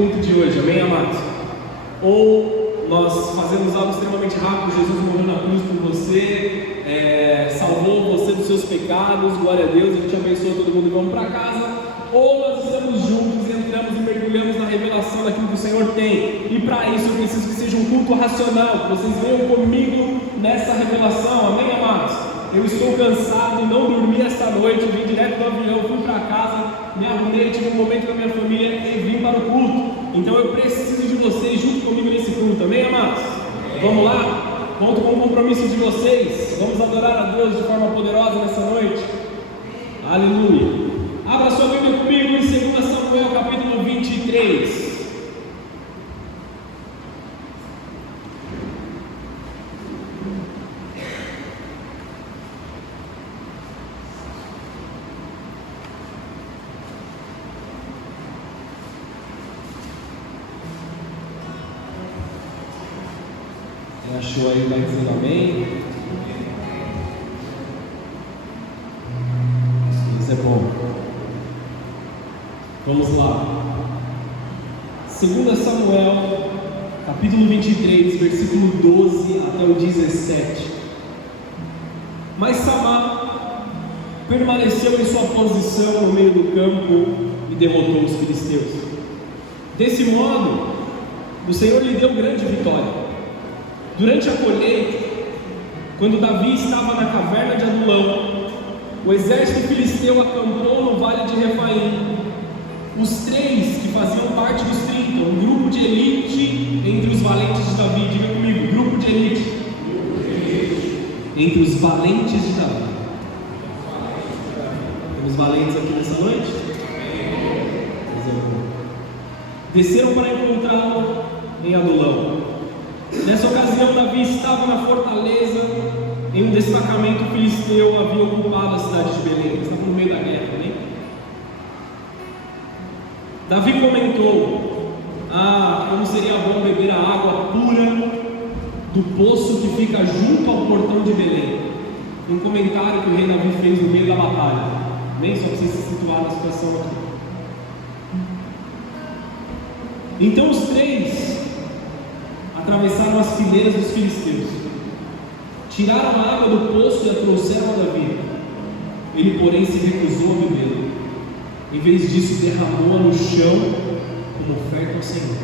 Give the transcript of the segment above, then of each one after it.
culto de hoje, amém, amados? Ou nós fazemos algo extremamente rápido, Jesus morreu na cruz por você, salvou você dos seus pecados, glória a Deus, a gente abençoa todo mundo e vamos para casa. Ou nós estamos juntos e entramos e mergulhamos na revelação daquilo que o Senhor tem. E para isso eu preciso que seja um culto racional, que vocês venham comigo nessa revelação, amém, amados? Eu estou cansado, não dormi essa noite, vim direto do avião, fui para casa, me arrumei, tive um momento com a minha família e vim para o culto. Então eu preciso de vocês junto comigo nesse culto, amém, amados? Vamos lá? Conto com o compromisso de vocês. Vamos adorar a Deus de forma poderosa nessa noite. Aleluia. Abra sua Bíblia comigo em 2 Samuel capítulo 23. Quem achou aí vai dizendo amém. Isso é bom. Vamos lá. 2 Samuel, capítulo 23, versículo 12 até o 17. Mas Samá permaneceu em sua posição no meio do campo e derrotou os filisteus. Desse modo, o Senhor lhe deu grande vitória. Durante a colheita, quando Davi estava na caverna de Adulão, o exército filisteu acampou no vale de Refaim. Os 3 que faziam parte dos 30, um grupo de elite entre os valentes de Davi. Diga comigo, grupo de elite. Entre os valentes de Davi. Temos valentes aqui nessa noite? Desceram para encontrá-lo em Adulão. Nessa ocasião, Davi estava na fortaleza. Em um destacamento filisteu havia ocupado a cidade de Belém. Eles estavam no meio da guerra, né? Davi comentou: como seria bom beber a água pura do poço que fica junto ao portão de Belém. Um comentário que o rei Davi fez no meio da batalha. Nem só para você se situar na situação aqui. Então os 3 atravessaram as fileiras dos filisteus, tiraram a água do poço e a trouxeram a Davi. Ele, porém, se recusou a bebê-la. Em vez disso, derramou-a no chão como oferta ao Senhor.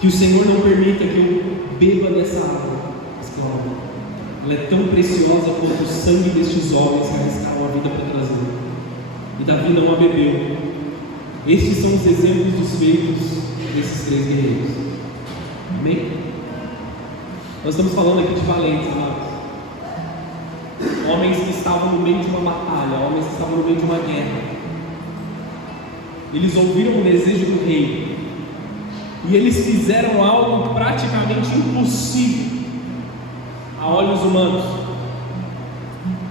Que o Senhor não permita que eu beba dessa água, exclamou. Ela é tão preciosa quanto o sangue destes homens que arriscaram a vida para trazê-la. E Davi não a bebeu. Estes são os exemplos dos feitos desses 3 guerreiros. Amém? Nós estamos falando aqui de valentes, amados. Homens que estavam no meio de uma batalha, homens que estavam no meio de uma guerra. Eles ouviram o desejo do rei e eles fizeram algo praticamente impossível a olhos humanos.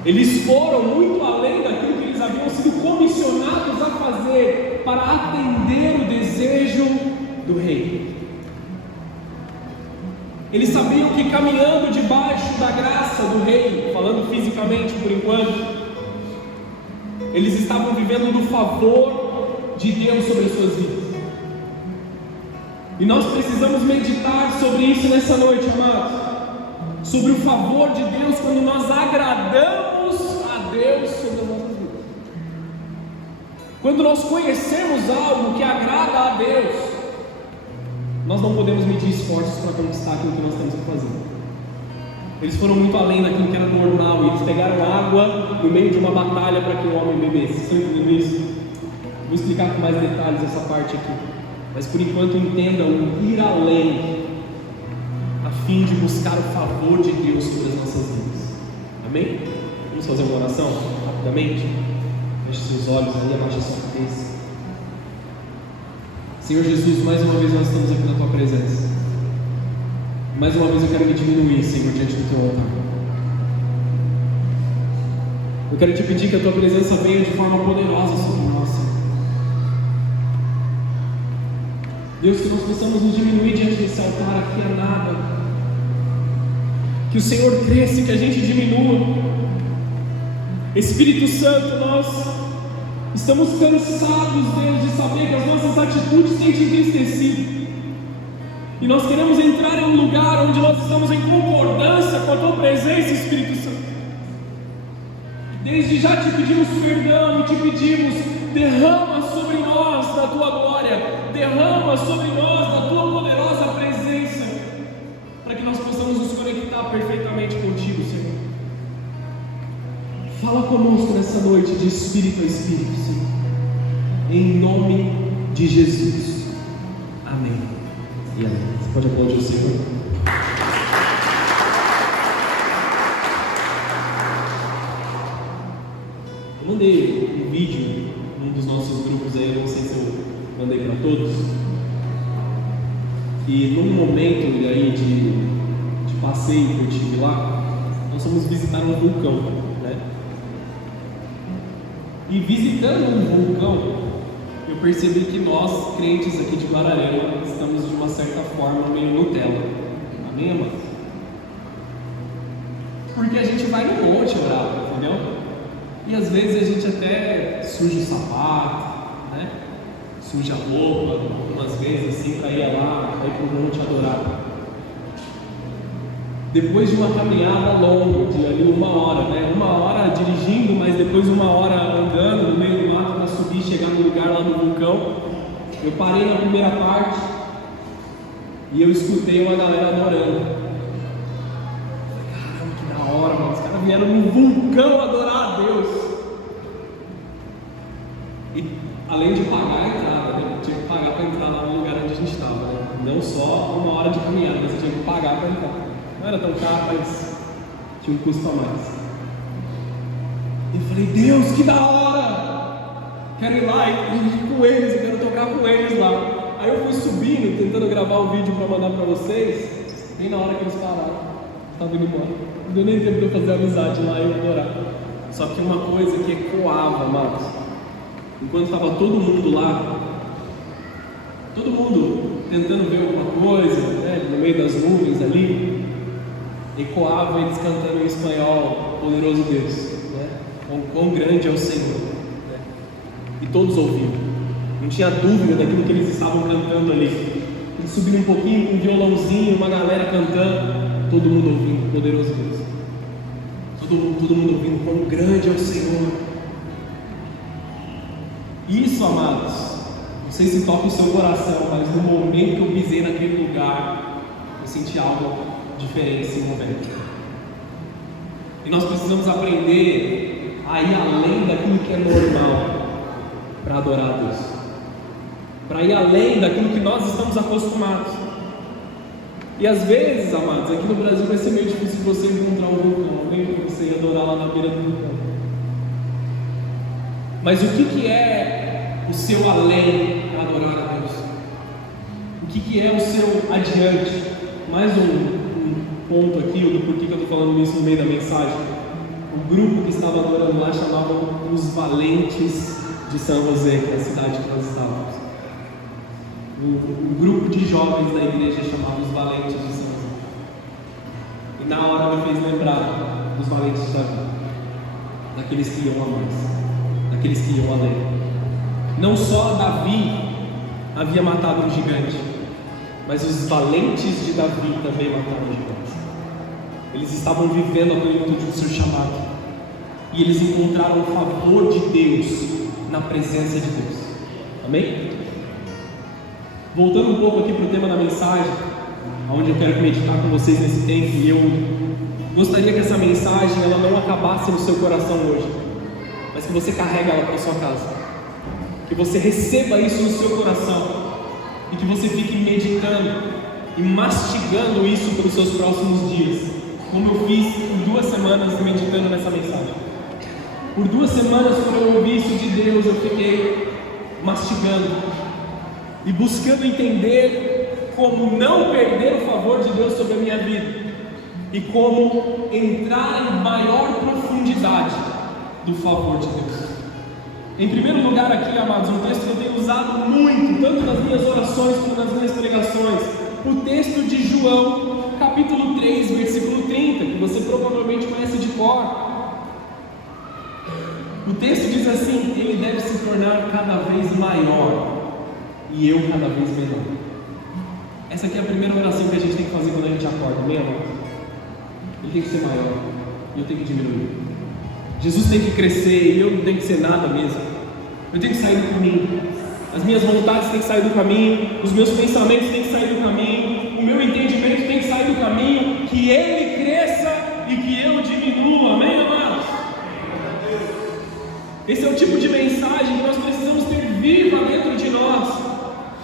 Eles foram muito além daquilo que eles haviam sido comissionados a fazer para atender o desejo do rei. Eles sabiam que caminhando debaixo da graça do rei, falando fisicamente por enquanto, eles estavam vivendo do favor de Deus sobre as suas vidas. E nós precisamos meditar sobre isso nessa noite, amados. Sobre o favor de Deus quando nós agradamos a Deus sobre as nossas vidas. Quando nós conhecemos algo que agrada a Deus, nós não podemos medir esforços para conquistar aquilo que nós temos que fazer. Eles foram muito além daquilo que era normal. E eles pegaram água no meio de uma batalha para que o homem bebesse. Vocês estão entendendo isso? Vou explicar com mais detalhes essa parte aqui. Mas por enquanto entendam ir além, a fim de buscar o favor de Deus sobre as nossas vidas. Amém? Vamos fazer uma oração rapidamente? Feche seus olhos aí, abaixa sua cabeça. Senhor Jesus, mais uma vez nós estamos aqui na Tua presença. Mais uma vez eu quero me diminuir, Senhor, diante do Teu altar. Eu quero te pedir que a Tua presença venha de forma poderosa sobre nós, Senhor. Deus, que nós possamos nos diminuir diante desse altar aqui a nada. Que o Senhor cresça e que a gente diminua. Espírito Santo, nós estamos cansados, Deus, de atitude sente entristecido. E nós queremos entrar em um lugar onde nós estamos em concordância com a Tua presença, Espírito Santo. Desde já te pedimos perdão e te pedimos: derrama sobre nós da Tua glória, derrama sobre nós da Tua poderosa presença, para que nós possamos nos conectar perfeitamente contigo, Senhor. Fala conosco nessa noite, de espírito a espírito, Senhor, em nome de Jesus. Amém e amém. Você pode aplaudir o Senhor? Eu mandei um vídeo num dos nossos grupos aí, eu não sei se eu mandei para todos. E num momento aí de passeio que eu tive lá, nós fomos visitar um vulcão, né? E visitando um vulcão, eu percebi que nós, crentes aqui de Guararema, estamos de uma certa forma meio Nutella. Amém, amados? Porque a gente vai no monte orar, entendeu? E às vezes a gente até suja o sapato, né? Suja a roupa, algumas vezes assim, para ir lá, para ir para o monte adorar. Depois de uma caminhada longa, de ali 1 hora, né? 1 hora dirigindo, mas depois 1 hora andando no meio do mato para subir, chegar no lugar lá no vulcão, eu parei na primeira parte e eu escutei uma galera adorando. Caramba, que da hora, mano. Os caras vieram no vulcão adorar a Deus. E além de pagar a entrada, né? Tinha que pagar para entrar lá no lugar onde a gente estava, né? Não só 1 hora de caminhada, mas você tinha que pagar para entrar. Não era tão caro, mas tinha um custo a mais. Eu falei: Deus, que da hora! Quero ir lá e ir com eles, eu quero tocar com eles lá. Aí eu fui subindo, tentando gravar o vídeo para mandar para vocês. Bem na hora que eles pararam, estava indo embora. Não deu nem tempo de eu fazer amizade lá e adorar. Só que uma coisa que ecoava, amados, enquanto estava todo mundo lá, todo mundo tentando ver alguma coisa, né, no meio das nuvens ali, ecoava eles cantando em espanhol: poderoso Deus, né? Quão grande é o Senhor, né? E todos ouviam, não tinha dúvida daquilo que eles estavam cantando ali. Eles subiram um pouquinho com um violãozinho, uma galera cantando, todo mundo ouvindo: poderoso Deus, todo mundo ouvindo: quão grande é o Senhor. Isso, amados, não sei se toca o seu coração, mas no momento que eu pisei naquele lugar, eu senti algo diferente se movendo. E nós precisamos aprender a ir além daquilo que é normal para adorar a Deus, para ir além daquilo que nós estamos acostumados. E às vezes, amados, aqui no Brasil vai ser meio difícil você encontrar um vulcão, alguém para você ir adorar lá na beira do vulcão. Mas o que é o seu além para adorar a Deus? O que é o seu adiante? Mais um ponto aqui, do porquê que eu estou falando isso no meio da mensagem. O grupo que estava adorando lá chamavam os Valentes de São José, que é a cidade que nós estávamos. O grupo de jovens da igreja chamava os Valentes de São José. E na hora me fez lembrar dos Valentes da vida, daqueles que iam a mais, daqueles que iam além. Não só Davi havia matado um gigante, mas os valentes de Davi também mataram um gigante. Eles estavam vivendo a plenitude do seu chamado, e eles encontraram o favor de Deus na presença de Deus. Amém? Voltando um pouco aqui para o tema da mensagem, onde eu quero meditar com vocês nesse tempo, e eu gostaria que essa mensagem ela não acabasse no seu coração hoje, mas que você carregue ela para sua casa, que você receba isso no seu coração e que você fique meditando e mastigando isso pelos seus próximos dias, como eu fiz por 2 semanas meditando nessa mensagem. Por 2 semanas, quando eu ouvi isso de Deus, eu fiquei mastigando e buscando entender como não perder o favor de Deus sobre a minha vida e como entrar em maior profundidade do favor de Deus. Em primeiro lugar aqui, amados, um texto que eu tenho usado muito, tanto nas minhas orações como nas minhas pregações, o texto de João, capítulo 3, versículo 30, que você provavelmente conhece de cor. O texto diz assim: ele deve se tornar cada vez maior, e eu cada vez menor. Essa aqui é a primeira oração que a gente tem que fazer quando a gente acorda, amém, amado? Ele tem que ser maior e eu tenho que diminuir. Jesus tem que crescer e eu não tenho que ser nada mesmo. Eu tenho que sair do caminho. As minhas vontades têm que sair do caminho, os meus pensamentos têm que sair do caminho, o meu entendimento tem que sair do caminho, que Ele cresça e que eu diminua, amém, amados? Esse é o tipo de mensagem que nós precisamos ter viva dentro de nós.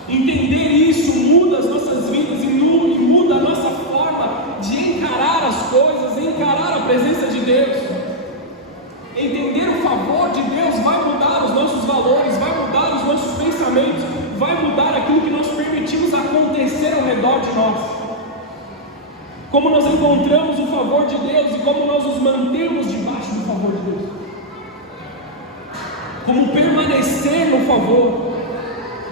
Entender isso muda as nossas vidas e muda a nossa forma de encarar as coisas, encarar a presença de Deus. Entender o favor de Deus vai mudar os nossos valores, vai mudar os nossos pensamentos, vai mudar aquilo que nós permitimos acontecer ao redor de nós. Como nós encontramos o favor de Deus e como nós nos mantemos debaixo do favor de Deus. Como permanecer no favor.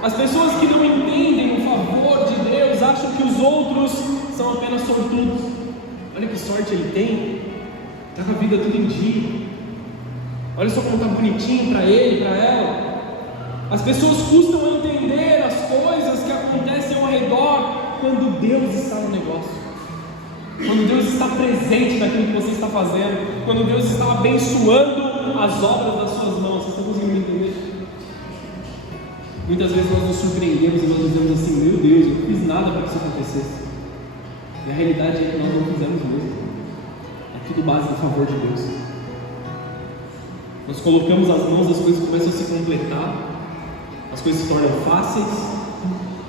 As pessoas que não entendem o favor de Deus acham que os outros são apenas sortudos. Olha que sorte ele tem, está com a vida tudo em dia. Olha só como está bonitinho para ele, para ela. As pessoas custam a entender as coisas que acontecem ao redor quando Deus está no negócio, quando Deus está presente naquilo que você está fazendo, quando Deus está abençoando as obras das suas mãos. Vocês estão conseguindo entender? Muitas vezes nós nos surpreendemos e nós dizemos assim: meu Deus, eu não fiz nada para que isso acontecesse. E a realidade é que nós não fizemos mesmo. É tudo base no favor de Deus. Nós colocamos as mãos, as coisas começam a se completar, as coisas se tornam fáceis,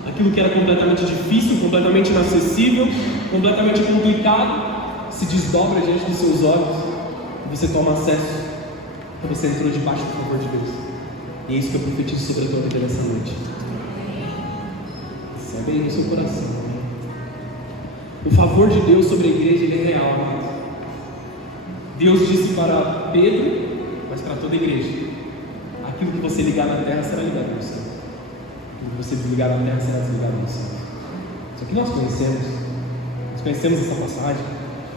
aquilo que era completamente difícil, completamente inacessível, completamente complicado, se desdobra diante dos seus olhos, e você toma acesso, porque você entrou debaixo do favor de Deus. E é isso que eu profetizo sobre a tua vida nessa noite. Recebe aí no seu coração. O favor de Deus sobre a igreja, ele é real, amado. Deus disse para Pedro, mas para toda a igreja: aquilo que você ligar na terra será ligado no céu, aquilo que você desligar na terra será desligado no céu. Isso aqui nós conhecemos essa passagem,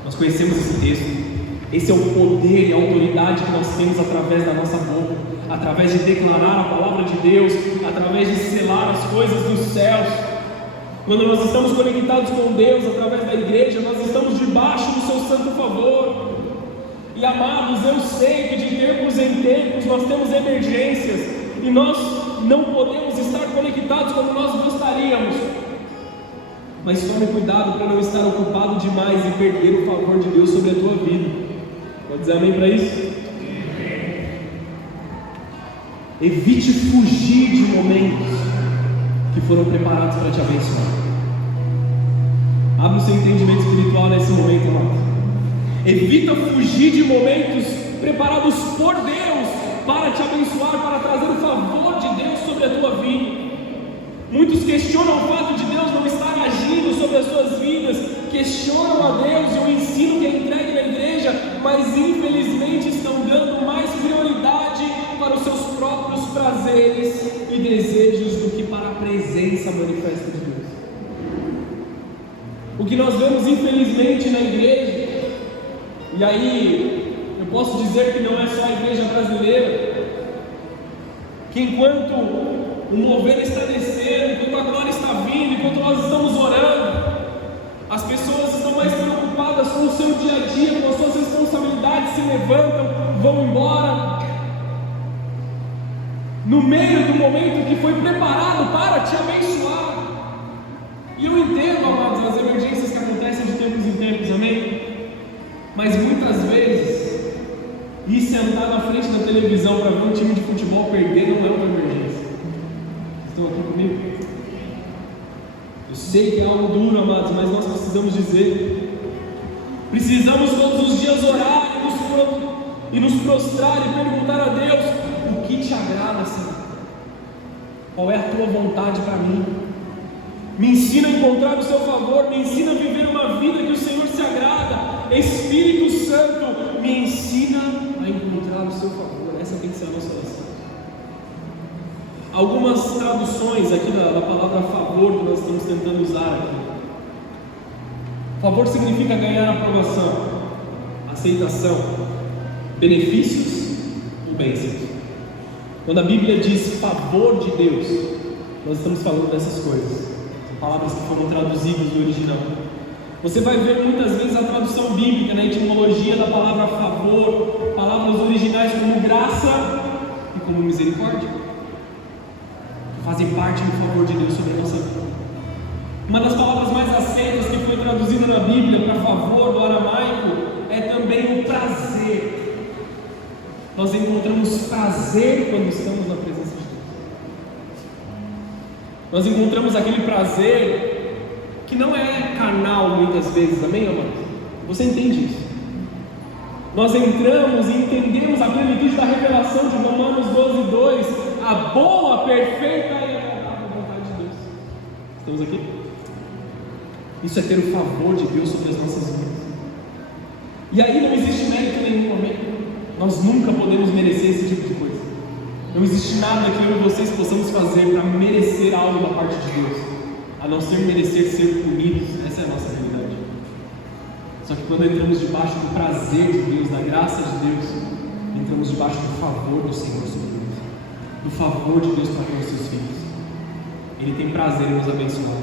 nós conhecemos esse texto. Esse é o poder e a autoridade que nós temos através da nossa boca, através de declarar a palavra de Deus, através de selar as coisas dos céus. Quando nós estamos conectados com Deus através da igreja, nós estamos debaixo do seu santo favor. E amados, eu sei que de tempos em tempos nós temos emergências e nós não podemos estar conectados como nós gostaríamos. Mas tome cuidado para não estar ocupado demais e perder o favor de Deus sobre a tua vida. Pode dizer amém para isso? Evite fugir de momentos que foram preparados para te abençoar. Abra o seu entendimento espiritual nesse momento, amado. Evita fugir de momentos preparados por Deus para te abençoar, para trazer o favor de Deus sobre a tua vida. Muitos questionam o fato de Deus não estar agindo sobre as suas vidas, questionam a Deus e o ensino que é entregue na igreja, mas infelizmente estão dando mais prioridade para os seus próprios prazeres e desejos do que para a presença manifesta de Deus. O que nós vemos infelizmente na igreja, e aí eu posso dizer que não é só a igreja brasileira, que enquanto o mover está descendo, enquanto a glória está vindo, enquanto nós estamos orando, as pessoas estão mais preocupadas com o seu dia a dia, com as suas responsabilidades, se levantam, vão embora, no meio do momento que foi preparado para te abençoar. E eu entendo, amados, as emergências que acontecem de tempos em tempos, amém? Mas muitas vezes, ir sentar na frente da televisão para ver um time de futebol perder não é uma emergência. Estão aqui comigo? Eu sei que é algo duro, amados, mas nós precisamos dizer. Precisamos todos os dias orar e nos prostrar e perguntar a Deus: o que te agrada, Senhor? Qual é a tua vontade para mim? Me ensina a encontrar o seu favor, me ensina a viver uma vida que o Senhor se agrada. Espírito Santo, me ensina a encontrar o seu favor. Essa tem que ser a nossa oração. Algumas traduções aqui da palavra favor que nós estamos tentando usar aqui. Favor significa ganhar aprovação, aceitação, benefícios ou bênçãos. Quando a Bíblia diz favor de Deus, nós estamos falando dessas coisas. São palavras que foram traduzidas do original. Você vai ver muitas vezes a tradução bíblica, na etimologia da palavra favor, palavras originais como graça e como misericórdia, que fazem parte do favor de Deus sobre a nossa vida. Uma das palavras mais aceitas que foi traduzida na Bíblia para favor do aramaico é também o prazer. Nós encontramos prazer quando estamos na presença de Deus. Nós encontramos aquele prazer que não é carnal muitas vezes, amém, amados? Você entende isso? Nós entramos e entendemos a plenitude da revelação de Romanos 12:2, a boa, perfeita e agradável vontade de Deus. Estamos aqui? Isso é ter o favor de Deus sobre as nossas vidas. E aí não existe mérito nenhum, amém? Nós nunca podemos merecer esse tipo de coisa. Não existe nada que eu e vocês possamos fazer para merecer algo da parte de Deus, a não ser merecer ser punidos. Essa é a nossa realidade. Só que quando entramos debaixo do prazer de Deus, da graça de Deus, entramos debaixo do favor do Senhor sobre nós, do favor de Deus para com os seus filhos. Ele tem prazer em nos abençoar.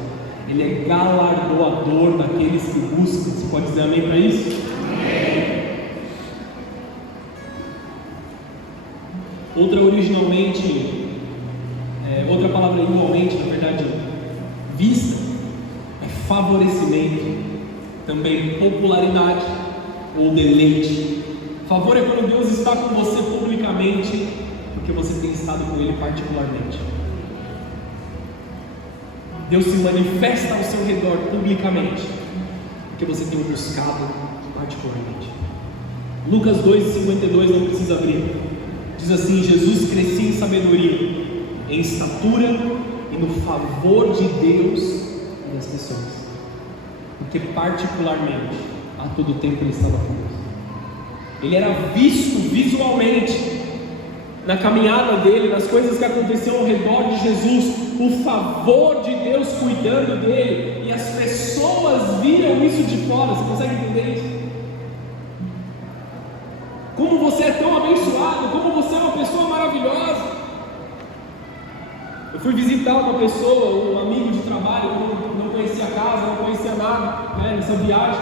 Ele é galardoador daqueles que buscam. Você pode dizer amém para isso? Amém. Outra palavra igualmente, na verdade, vista, é favorecimento, também popularidade ou deleite. Favor é quando Deus está com você publicamente, porque você tem estado com Ele particularmente. Deus se manifesta ao seu redor publicamente, porque você tem o buscado particularmente. Lucas 2,52, não precisa abrir. Diz assim: Jesus crescia em sabedoria, em estatura e no favor de Deus e das pessoas, porque particularmente a todo tempo Ele estava com Deus. Ele era visto visualmente na caminhada dele, nas coisas que aconteciam ao redor de Jesus, o favor de Deus cuidando dele, e as pessoas viram isso de fora. Você consegue entender isso? Como você é tão abençoado, como você é uma pessoa maravilhosa. Eu fui visitar uma pessoa, um amigo de trabalho, eu não conhecia a casa, não conhecia nada, nessa viagem.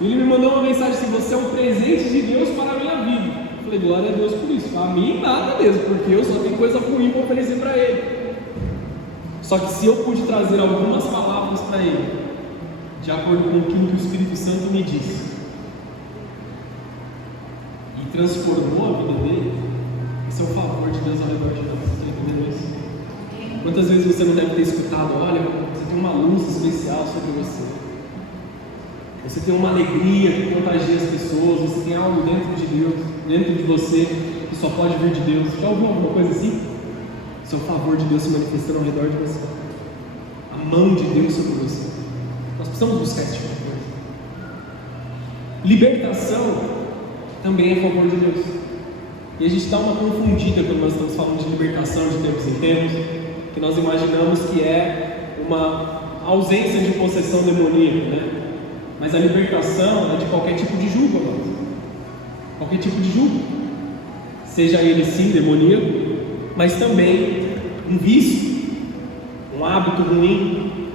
Ele me mandou uma mensagem assim: você é um presente de Deus para a minha vida. Eu falei: glória a Deus por isso. A mim nada mesmo, porque eu só tenho coisa ruim para oferecer para Ele. Só que se eu pude trazer algumas palavras para Ele, de acordo com aquilo que o Espírito Santo me disse, e transformou a vida dele, esse é o favor de Deus ao redor de nós. Você está entendendo isso? Quantas vezes você não deve ter escutado: olha, você tem uma luz especial sobre você, você tem uma alegria que contagia as pessoas, você tem algo dentro de Deus, dentro de você, que só pode vir de Deus. Já ouviu alguma coisa assim? Esse é o favor de Deus se manifestando ao redor de você, a mão de Deus sobre você. Nós precisamos buscar esse tipo de coisa. Libertação também é favor de Deus. E a gente dá uma confundida quando nós estamos falando de libertação de tempos em tempos, que nós imaginamos que é uma ausência de possessão demoníaca, né? Mas a libertação é de qualquer tipo de jugo, amados. Qualquer tipo de jugo, seja ele sim demoníaco, mas também um vício, um hábito ruim.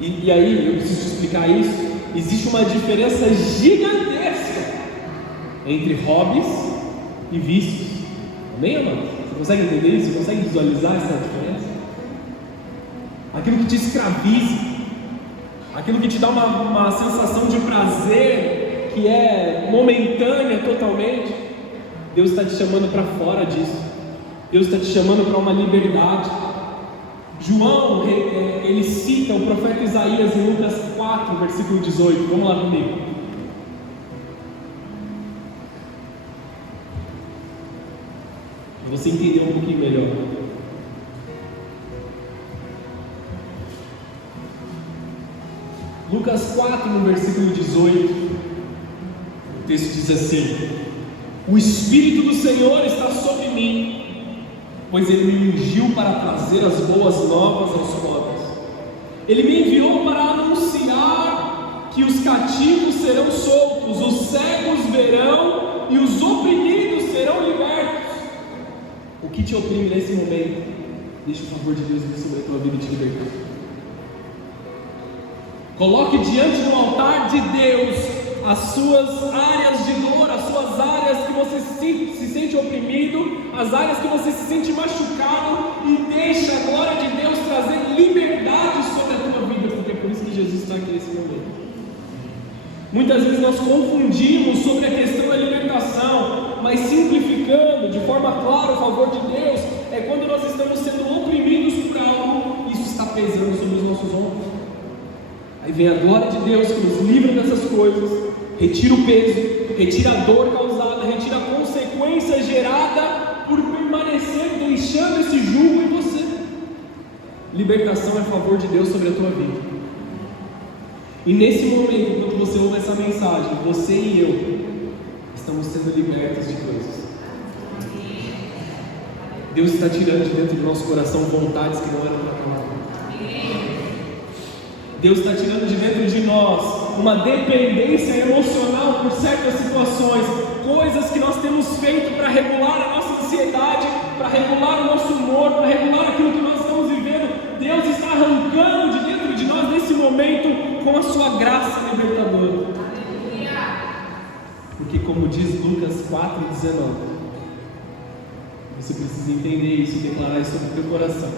E aí, eu preciso te explicar isso. Existe uma diferença gigantesca entre hobbies e vícios. Amém, amados? Você consegue entender isso? Você consegue visualizar essa diferença? Aquilo que te escraviza, aquilo que te dá uma sensação de prazer que é momentânea totalmente, Deus está te chamando para fora disso. Deus está te chamando para uma liberdade. João, ele cita o profeta Isaías em Lucas 4, versículo 18. Vamos lá comigo. Para você entender um pouquinho melhor. Lucas 4, no versículo 18, o texto diz assim: o Espírito do Senhor está sobre mim, pois Ele me ungiu para trazer as boas novas aos pobres. Ele me enviou para anunciar que os cativos serão soltos, os cegos verão e os oprimidos serão libertos. O que te oprime nesse momento? Deixa o favor de Deus vir sobre a tua vida e te libertar. Coloque diante do altar de Deus as suas áreas de dor, as suas áreas que você se sente oprimido, as áreas que você se sente machucado, e deixa a glória de Deus trazer liberdade sobre a tua vida, porque é por isso que Jesus está aqui nesse momento. Muitas vezes nós confundimos sobre a questão da libertação, mas simplificando de forma clara o favor de Deus, é quando nós estamos sendo oprimidos por algo, isso está pesando sobre os nossos ombros. Aí vem a glória de Deus que nos livra dessas coisas, retira o peso, retira a dor causada, retira a consequência gerada por permanecer deixando esse jugo em você. Libertação é favor de Deus sobre a tua vida. E nesse momento, quando você ouve essa mensagem, você e eu estamos sendo libertos de coisas. Deus está tirando de dentro do nosso coração vontades que não eram para nós. Deus está tirando de dentro de nós uma dependência emocional por certas situações, coisas que nós temos feito para regular a nossa ansiedade, para regular o nosso humor, para regular aquilo que nós estamos vivendo. Deus está arrancando de dentro de nós nesse momento com a sua graça libertadora. Porque como diz Lucas 4,19, você precisa entender isso e declarar isso sobre o teu coração.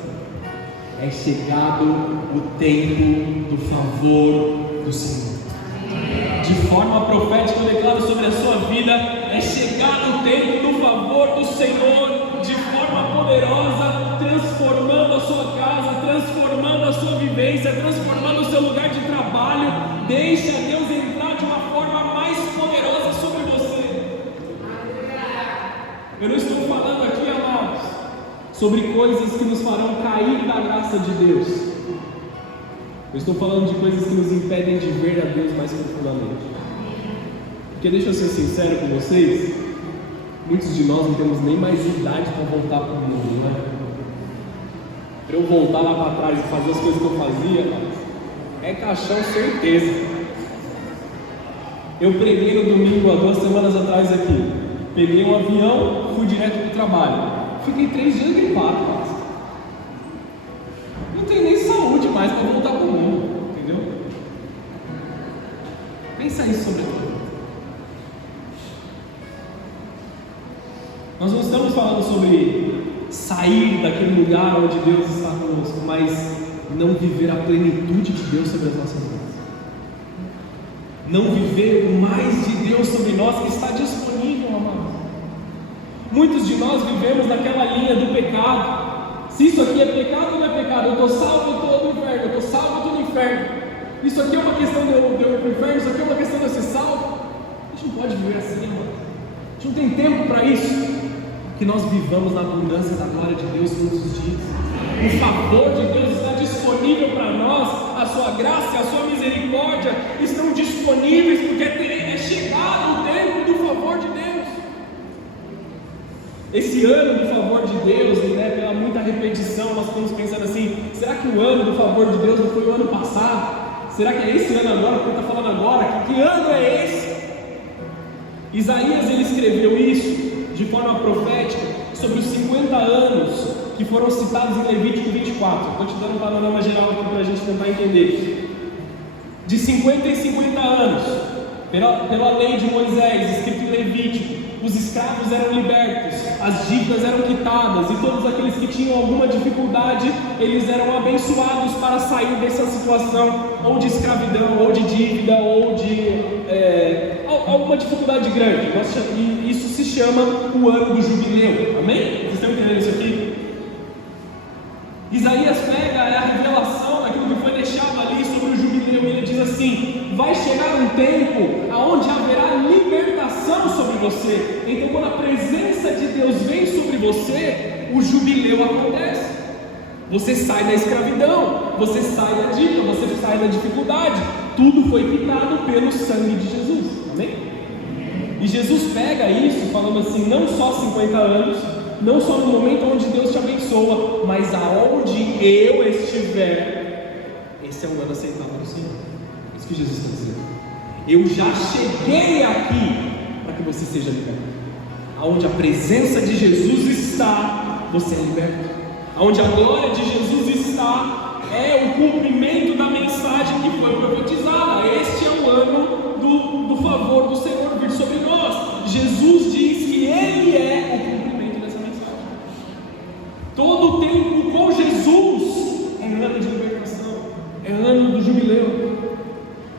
É chegado o tempo do favor do Senhor. De forma profética eu declaro sobre a sua vida: é chegado o tempo do favor do Senhor, de forma poderosa, transformando a sua casa, transformando a sua vivência, transformando o seu lugar de trabalho. Deixa Deus entrar de uma forma mais poderosa sobre você. Eu não estou falando aqui, amados, sobre coisas que nos farão cair da graça de Deus. Eu estou falando de coisas que nos impedem de ver a Deus mais profundamente. Porque deixa eu ser sincero com vocês, muitos de nós não temos nem mais idade para voltar para o mundo, né? Para eu voltar lá para trás e fazer as coisas que eu fazia, é caixão certeza. Eu preguei no domingo há 2 semanas atrás aqui. Peguei um avião, fui direto para o trabalho. Fiquei 3 dias gripado, quase. Não tenho nem saúde mais para voltar para o mundo, entendeu? Pensa isso sobre tudo. Nós não estamos falando sobre sair daquele lugar onde Deus está conosco, mas não viver a plenitude de Deus sobre as nossas vidas. Não viver o mais de Deus sobre nós que está disponível, amados. Muitos de nós vivemos naquela linha do pecado. Se isso aqui é pecado ou não é pecado, eu estou salvo, eu estou no inferno, eu estou salvo, eu estou no inferno. Isso aqui é uma questão de eu ir para o inferno, isso aqui é uma questão de eu ser salvo. A gente não pode viver assim, irmão. A gente não tem tempo para isso. Que nós vivamos na abundância da glória de Deus todos os dias. O favor de Deus está disponível para nós, a sua graça e a sua misericórdia estão disponíveis, porque é chegado o tempo do favor de Deus. Esse ano do favor de Deus, né, pela muita repetição, nós estamos pensando assim: será que o ano do favor de Deus não foi o ano passado? Será que é esse ano agora, porque está falando agora? Que ano é esse? Isaías, ele escreveu isso de forma profética sobre os 50 anos que foram citados em Levítico 24. Estou te dando um panorama geral aqui para a gente tentar entender. De 50 em 50 anos, pela lei de Moisés, escrito em Levítico, os escravos eram libertos, as dívidas eram quitadas, e todos aqueles que tinham alguma dificuldade, eles eram abençoados para sair dessa situação, ou de escravidão, ou de dívida, ou de alguma dificuldade grande. E isso se chama o ano do jubileu. Amém? Vocês estão entendendo isso aqui? Isaías pega a revelação daquilo que foi deixado ali sobre o jubileu, e ele diz assim: vai chegar um tempo onde haverá libertação sobre você. Então, quando a presença de Deus vem sobre você, o jubileu acontece. Você sai da escravidão, você sai da dívida, você sai da dificuldade. Tudo foi quitado pelo sangue de Jesus. Amém? E Jesus pega isso falando assim: não só 50 anos, não só no momento onde Deus te abençoa, mas aonde eu estiver, esse é o ano aceitável do Senhor. É isso que Jesus está dizendo. Eu já cheguei aqui para que você seja liberto. Aonde a presença de Jesus está, você é liberto. onde a glória de Jesus está, é o cumprimento da mensagem que foi profetizada. Este é o ano do favor do Senhor vir sobre nós. Jesus diz que Ele é o cumprimento dessa mensagem. Todo o tempo com Jesus é ano de libertação, é ano do jubileu.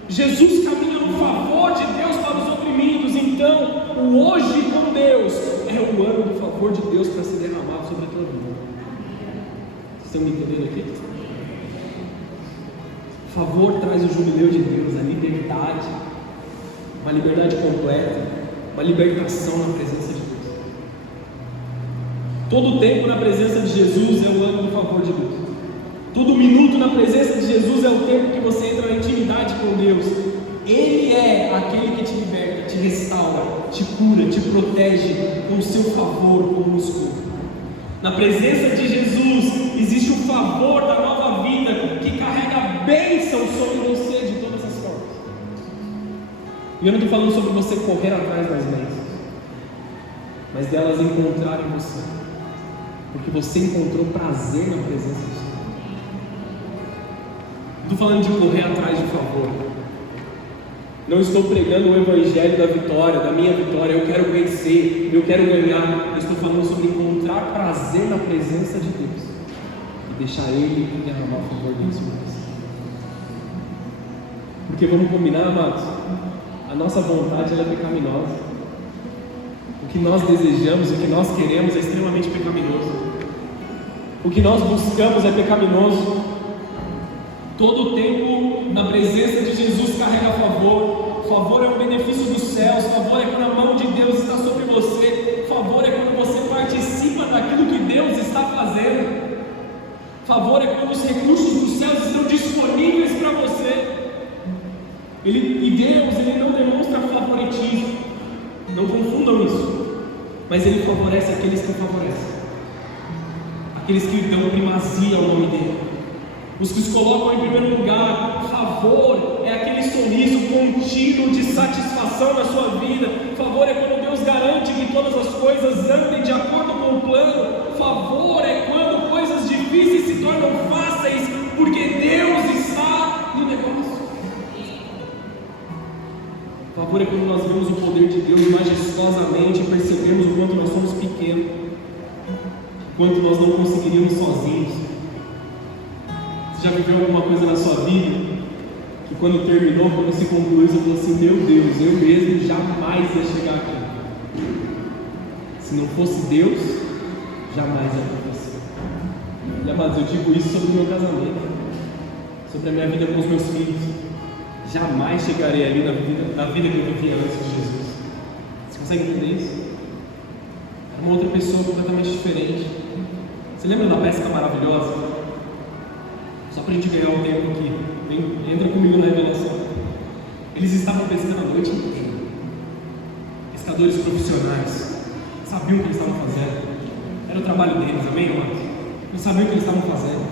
Jesus caminha no favor de Deus para os oprimidos. Então, o hoje com Deus é o ano do favor de Deus para ser derramado sobre a tua vida. Vocês estão me entendendo aqui? O favor traz o jubileu de Deus, a liberdade, uma liberdade completa, uma libertação na presença de Deus. Todo tempo na presença de Jesus é o ano do favor de Deus. Todo minuto na presença de Jesus é o tempo que você entra na intimidade com Deus. Ele é aquele que te liberta, te restaura, te cura, te protege com o seu favor como um escudo. Na presença de Jesus existe o favor da nova vida que carrega bênção sobre você de todas as formas. E eu não estou falando sobre você correr atrás das bênçãos, mas delas encontrarem você, porque você encontrou prazer na presença do Senhor. Estou falando de correr atrás de favor. Não estou pregando o evangelho da vitória, da minha vitória. Eu quero vencer, eu quero ganhar. Eu estou falando sobre encontrar prazer na presença de Deus e deixar Ele derramar o favor dele sobre você. Porque vamos combinar, amados, a nossa vontade ela é pecaminosa. O que nós desejamos, o que nós queremos é extremamente pecaminoso. O que nós buscamos é pecaminoso. Todo o tempo na presença de Jesus carrega favor. Favor é um benefício dos céus. Favor é quando a mão de Deus está sobre você. Favor é quando você participa daquilo que Deus está fazendo. Favor é quando os recursos dos céus estão disponíveis para você. E Deus, Ele não demonstra favoritismo. Não confundam isso. Mas Ele favorece aqueles que o favorecem, aqueles que dão primazia ao nome dEle, os que os colocam em primeiro lugar. Favor é aquele sorriso contínuo de satisfação na sua vida. Favor é quando Deus garante que todas as coisas andem de acordo com o plano. Favor é quando coisas difíceis se tornam fáceis, porque Deus está no negócio. Favor é quando nós vemos o poder de Deus majestosamente e percebemos o quanto nós somos pequenos, o quanto nós não conseguiríamos sozinhos. Você já viveu alguma coisa na sua vida que quando terminou, quando se concluiu, você falou assim: meu Deus, eu mesmo jamais ia chegar aqui. Se não fosse Deus, jamais ia acontecer. E amados, eu digo isso sobre o meu casamento, sobre a minha vida com os meus filhos. Jamais chegarei ali na vida que eu vivia antes de Jesus. Você consegue entender isso? Era uma outra pessoa completamente diferente. Você lembra da pesca maravilhosa? Só para a gente ganhar um tempo aqui, entra comigo na revelação. Eles estavam pescando a noite inteira. Pescadores profissionais, sabiam o que eles estavam fazendo. Era o trabalho deles, amém, amados? Eles sabiam o que eles estavam fazendo.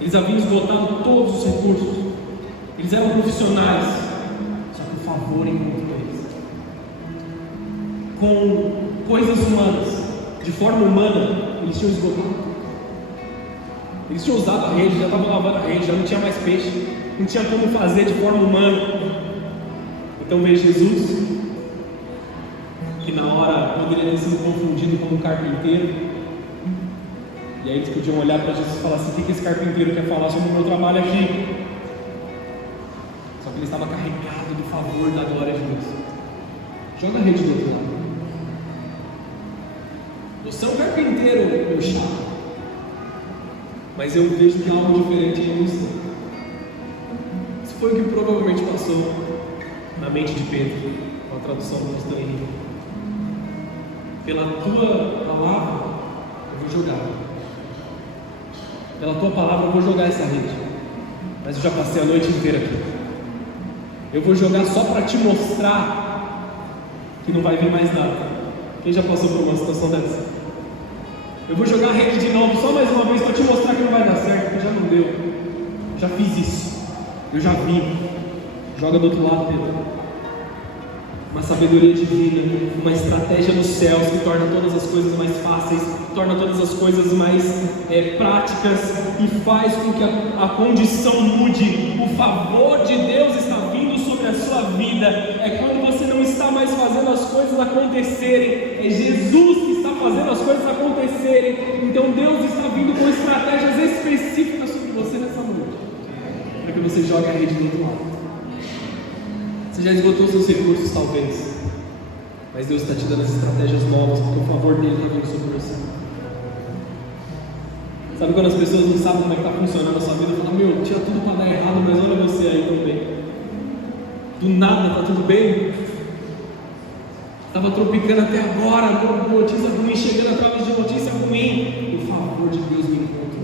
Eles haviam esgotado todos os recursos. Eles eram profissionais, só que o favor encontrou eles. Com coisas humanas, de forma humana, eles tinham esgotado. Eles tinham usado a rede, já estavam lavando a rede, já não tinha mais peixe, não tinha como fazer de forma humana. Então veio Jesus, que na hora poderia ter sido confundido como um carpinteiro. E aí eles podiam olhar para Jesus e falar assim: o que esse carpinteiro quer falar sobre o meu trabalho aqui? Só que ele estava carregado do favor da glória de Deus. Joga a rede do outro lado. Você é um carpinteiro, meu chato, mas eu vejo que há algo diferente em você. Isso foi o que provavelmente passou na mente de Pedro, com a tradução do pastor Henrique. Pela tua palavra eu vou jogar. Pela tua palavra eu vou jogar essa rede. Mas eu já passei a noite inteira aqui. Eu vou jogar só para te mostrar que não vai vir mais nada. Quem já passou por uma situação dessa? Eu vou jogar a rede de novo, só mais uma vez, para te mostrar que não vai dar certo, porque já não deu. Já fiz isso. Eu já vi. Joga do outro lado, Pedro. uma sabedoria divina, uma estratégia dos céus que torna todas as coisas mais fáceis, torna todas as coisas mais práticas e faz com que a condição mude. O favor de Deus está vindo sobre a sua vida. É quando você não está mais fazendo as coisas acontecerem, é Jesus que está fazendo as coisas acontecerem. Então Deus está vindo com estratégias específicas sobre você nessa noite, para que você jogue a rede do outro lado. Você já esgotou seus recursos talvez, mas Deus está te dando as estratégias novas, porque o favor dele está vindo sobre você. Sabe quando as pessoas não sabem como é que está funcionando a sua vida? Falam, meu, tinha tudo para dar errado, mas olha você aí também. Do nada, está tudo bem? Estava tropicando até agora, notícia ruim, chegando através de notícia ruim. O favor de Deus me encontra.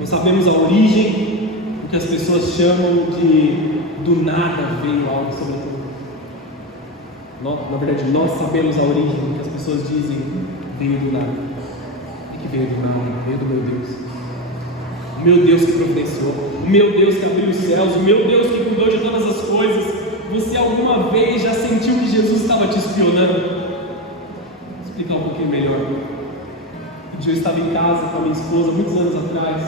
Não sabemos a origem, o que as pessoas chamam de do nada veio algo sobre a tua vida. Na verdade, nós sabemos a origem, o que as pessoas dizem veio do nada. Que veio do nada, veio do meu Deus. O meu Deus que providenciou, o meu Deus que abriu os céus, o meu Deus que cuidou de todas as coisas. Você alguma vez já sentiu que Jesus estava te espionando? Vou explicar um pouquinho melhor. Um dia eu estava em casa com a minha esposa, muitos anos atrás,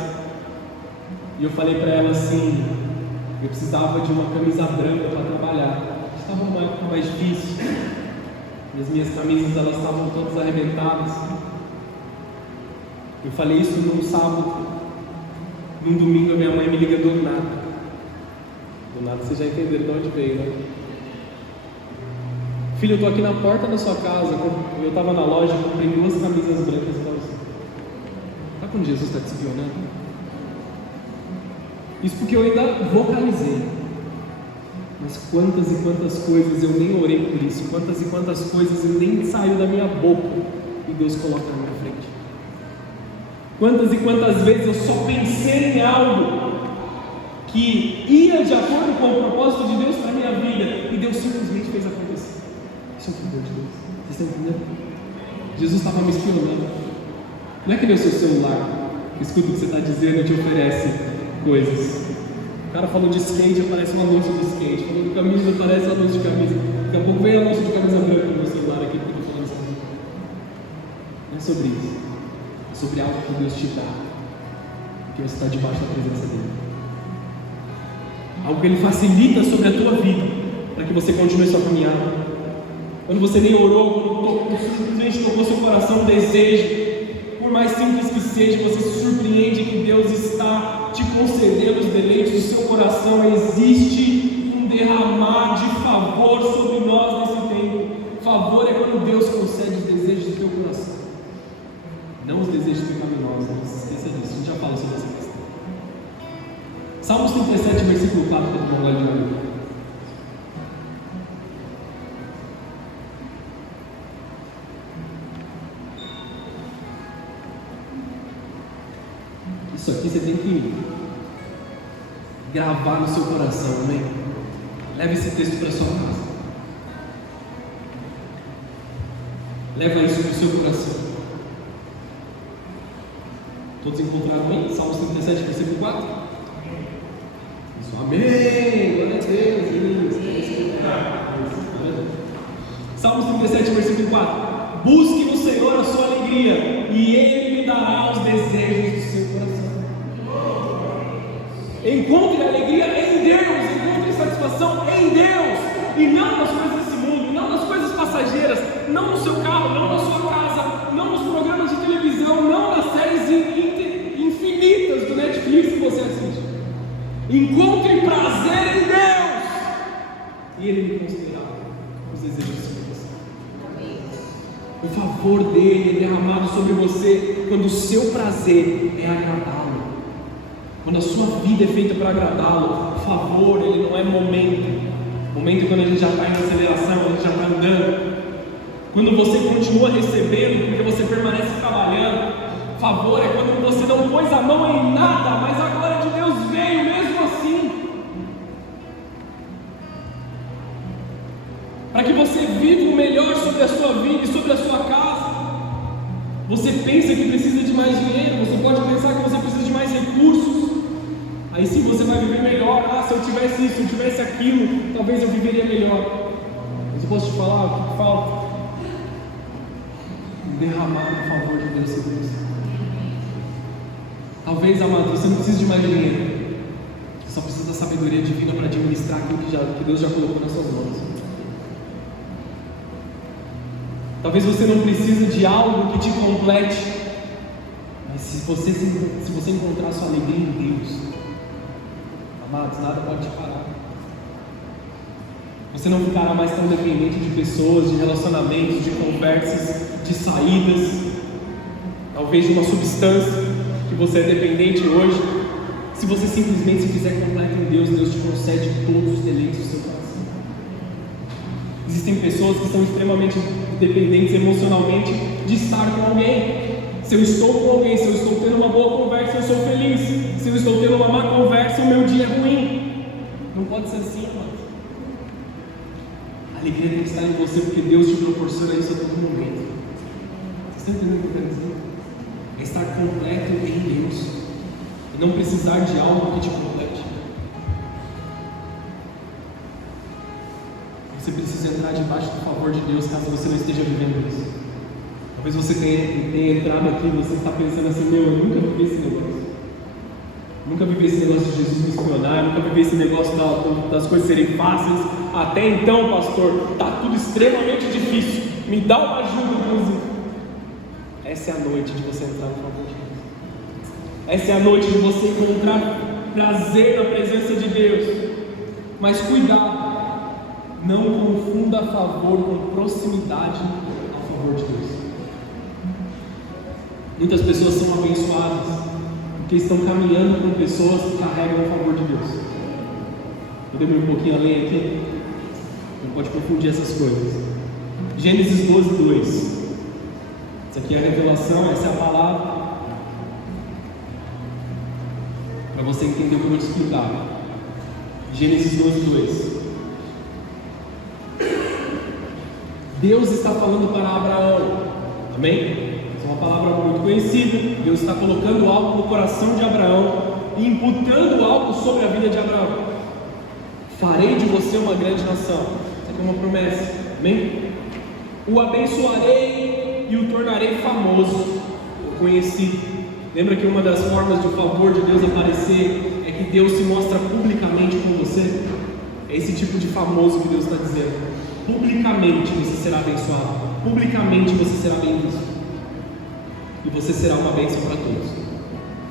e eu falei para ela assim, eu precisava de uma camisa branca para trabalhar. Estava numa época mais difícil, e as minhas camisas elas estavam todas arrebentadas. Eu falei isso num sábado. Num domingo a minha mãe me liga do nada. Do nada vocês já entenderam de onde veio, né? Filho, eu estou aqui na porta da sua casa. Eu estava na loja, comprei 2 camisas brancas para você. Sabe quando Jesus está te espionando? Isso porque eu ainda vocalizei. Mas quantas e quantas coisas eu nem orei por isso. Quantas e quantas coisas nem saiu da minha boca e Deus coloca na minha frente. Quantas e quantas vezes eu só pensei em algo que ia de acordo com o propósito de Deus para a minha vida e Deus simplesmente fez acontecer. Isso é o favor de Deus. Vocês estão entendendo? Jesus estava me espionando. Não é que nem o seu celular que escuta o que você está dizendo e te oferece coisas. O cara falou de skate, aparece um anúncio de skate. Falou de camisa, aparece um anúncio de camisa. Daqui a pouco vem anúncio de camisa branca no meu celular aqui porque eu estou falando assim. Não é sobre isso. Sobre algo que Deus te dá, que você está debaixo da presença dele, algo que ele facilita sobre a tua vida, para que você continue sua caminhada. Quando você nem orou, quando simplesmente tocou seu coração um desejo, por mais simples que seja, você se surpreende que Deus está te concedendo os deleites do seu coração. Existe um derramar de favor sobre nós nesse tempo. Favor é quando Deus concede os desejos do teu coração, não os desejos pecaminosos. Não se esqueça disso, a gente já falou sobre essa questão. Salmos 37, versículo 4, todo mundo lá de olho. Isso aqui você tem que gravar no seu coração, amém? Leve esse texto para sua casa. Leva isso para o seu coração. Todos encontraram aí? Salmos 37, versículo 4? Isso, amém! Glória a Deus! Salmos 37, versículo 4. Busque no Senhor a sua alegria, e Ele lhe dará os desejos do seu coração. Encontre alegria em Deus, encontre satisfação em Deus, e não nas coisas desse mundo, não nas coisas passageiras, não no seu carro, não na sua casa, não nos programas de televisão, não nas séries infinitas do Netflix que você assiste. Encontre prazer em Deus, e Ele lhe concederá os desejos do seu coração. O favor dele é derramado sobre você quando o seu prazer é agradá-lo, quando a sua vida é feita para agradá-lo. O favor, ele não é momento é quando a gente já está em aceleração, quando a gente já está andando, quando você continua recebendo porque você permanece trabalhando. Favor é quando você não pôs a mão em nada, mas a glória de Deus veio mesmo assim, para que você viva o melhor sobre a sua vida e sobre a sua casa. Você pensa que precisa de mais dinheiro, você pode pensar que você precisa de mais recursos, aí sim você vai viver melhor. Se eu tiver tivesse isso, se eu tivesse aquilo, talvez eu viveria melhor. Mas eu posso te falar o que falta? Derramar o favor de Deus sobre você. Talvez, amado, você não precise de mais dinheiro. Você só precisa da sabedoria divina para administrar aquilo que Deus já colocou nas suas mãos. Talvez você não precise de algo que te complete. Mas se você encontrar sua alegria em Deus, amados, nada pode te parar. Você não ficará mais tão dependente de pessoas, de relacionamentos, de conversas, de saídas, talvez de uma substância que você é dependente hoje. Se você simplesmente se fizer completo em Deus, Deus te concede todos os deleites do seu coração. Existem pessoas que são extremamente dependentes emocionalmente de estar com alguém. Se eu estou com alguém, se eu estou tendo uma boa conversa, eu sou feliz. Se eu estou tendo uma má conversa, o meu dia é ruim. Não pode ser assim, amado. A alegria tem que estar em você, porque Deus te proporciona isso a todo momento. Vocês estão entendendo o que eu quero dizer? É estar completo em Deus e não precisar de algo que te complete. Você precisa entrar debaixo do favor de Deus, caso você não esteja vivendo isso. Talvez você tenha entrado aqui e você está pensando assim: meu, eu nunca vivi esse negócio. Nunca vivi esse negócio de Jesus me espionar, nunca vivi esse negócio das coisas serem fáceis. Até então, pastor, está tudo extremamente difícil. Me dá uma ajuda, inclusive. Essa é a noite de você entrar no favor de Deus. Essa é a noite de você encontrar prazer na presença de Deus. Mas cuidado, não confunda favor com proximidade ao favor de Deus. Muitas pessoas são abençoadas porque estão caminhando com pessoas que carregam o favor de Deus. Podemos ir um pouquinho além aqui? Não pode confundir essas coisas. Gênesis 12:2. Isso aqui é a revelação, essa é a palavra. Para você entender o que eu vou te explicar. Gênesis 12:2. Deus está falando para Abraão. Amém? É uma palavra muito conhecida. Deus está colocando algo no coração de Abraão e imputando algo sobre a vida de Abraão. Farei de você uma grande nação. Isso aqui é uma promessa. Amém? O abençoarei e o tornarei famoso, conhecido. Lembra que uma das formas de o favor de Deus aparecer é que Deus se mostra publicamente com você? É esse tipo de famoso que Deus está dizendo. Publicamente você será abençoado. Publicamente você será bem visto. E você será uma bênção para todos.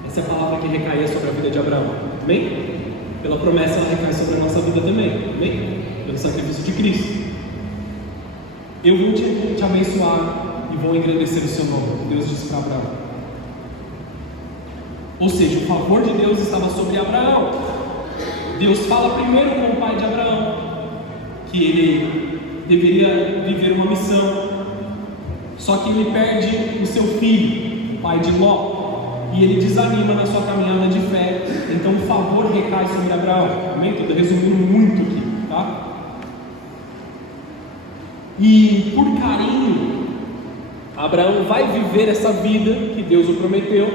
Essa é a palavra que recaía sobre a vida de Abraão. Amém? Pela promessa ela recai sobre a nossa vida também. Amém? Pelo sacrifício de Cristo. Eu vou te abençoar e vou engrandecer o seu nome. Deus disse para Abraão. Ou seja, o favor de Deus estava sobre Abraão. Deus fala primeiro com o pai de Abraão que ele deveria viver uma missão. Só que ele perde o seu filho, o pai de Ló, e ele desanima na sua caminhada de fé. Então o favor recai sobre Abraão. Amém? Estou resumindo muito aqui, tá? E por carinho, Abraão vai viver essa vida que Deus o prometeu,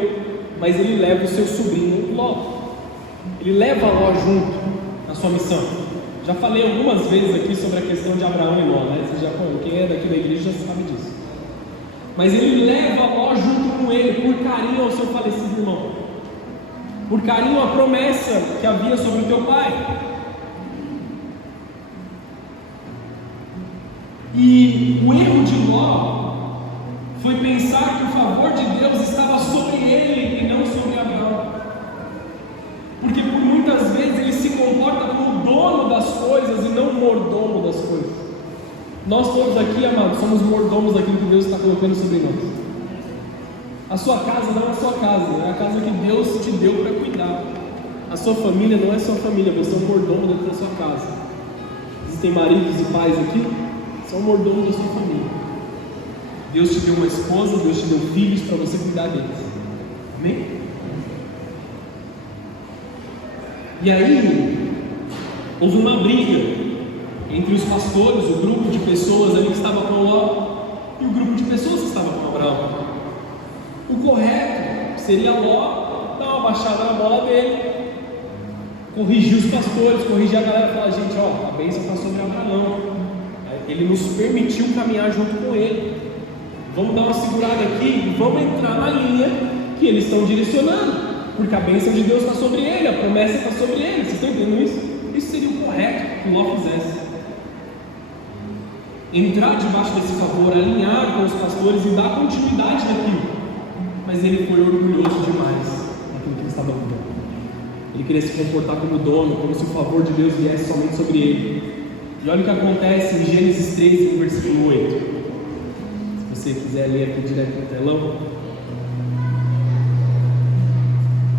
mas ele leva o seu sobrinho Ló. Ele leva Ló junto na sua missão. Já falei algumas vezes aqui sobre a questão de Abraão e Ló, né? Quem é daqui da igreja já sabe disso. Mas ele leva Ló junto com ele, por carinho ao seu falecido irmão, por carinho à promessa que havia sobre o teu pai. E o erro de Ló foi pensar que o favor de Deus estava sobre ele e não sobre Abraão, porque por muitas vezes ele se comporta como dono das coisas e não mordomo das coisas. Nós todos aqui, amados, somos mordomos daquilo que Deus está colocando sobre nós. A sua casa não é a sua casa, é a casa que Deus te deu para cuidar. A sua família não é sua família, você é um mordomo dentro da sua casa. Existem maridos e pais aqui, são mordomos da sua família. Deus te deu uma esposa, Deus te deu filhos para você cuidar deles. Amém? E aí, houve uma briga entre os pastores, o grupo de pessoas ali que estava com Ló e o grupo de pessoas que estava com Abraão. O correto seria Ló dar uma baixada na bola dele, corrigir os pastores, corrigir a galera, falar: gente, ó, a bênção está sobre Abraão, ele nos permitiu caminhar junto com ele, vamos dar uma segurada aqui e vamos entrar na linha que eles estão direcionando, porque a bênção de Deus está sobre ele, a promessa está sobre ele. Vocês estão entendendo isso? Isso seria o correto que Ló fizesse, entrar debaixo desse favor, alinhar com os pastores e dar continuidade naquilo. Mas ele foi orgulhoso demais naquilo que ele estava vivendo. Ele queria se comportar como dono, como se o favor de Deus viesse somente sobre ele. E olha o que acontece em Gênesis 3, no versículo 8. Se você quiser ler aqui direto no telão.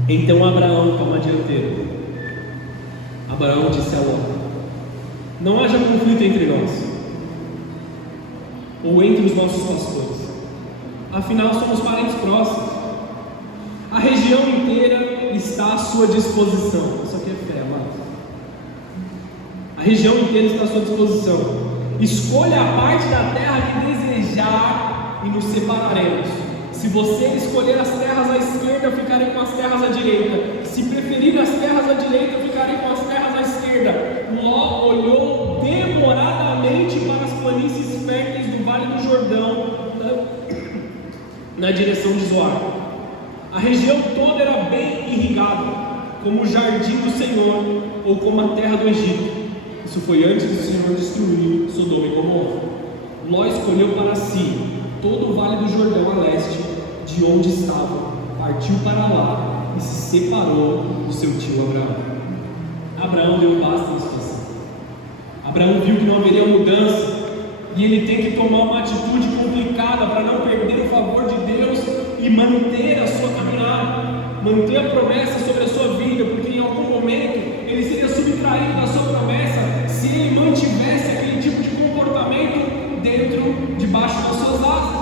Então Abraão, toma dianteira. Abraão disse a Ló: não haja conflito entre nós, ou entre os nossos pastores, afinal somos parentes próximos. A região inteira está à sua disposição. Isso aqui é fé, amados. A região inteira está à sua disposição. Escolha a parte da terra que desejar e nos separaremos. Se você escolher as terras à esquerda, ficarei com as terras à direita. Se preferir as terras à direita, ficarei com as terras à esquerda. Ló olhou demoradamente para as planícies férteis do Vale do Jordão, na direção de Zoar. A região toda era bem irrigada, como o jardim do Senhor, ou como a terra do Egito. Isso foi antes do Senhor destruir Sodoma e Gomorra. Ló escolheu para si todo o Vale do Jordão a leste, de onde estava, partiu para lá e se separou do seu tio Abraão. Abraão deu basta na situação. Abraão viu que não haveria mudança, e ele tem que tomar uma atitude complicada para não perder o favor de Deus e manter a sua caminhada, manter a promessa sobre a sua vida, porque em algum momento ele seria subtraído da sua promessa se ele mantivesse aquele tipo de comportamento debaixo das suas asas.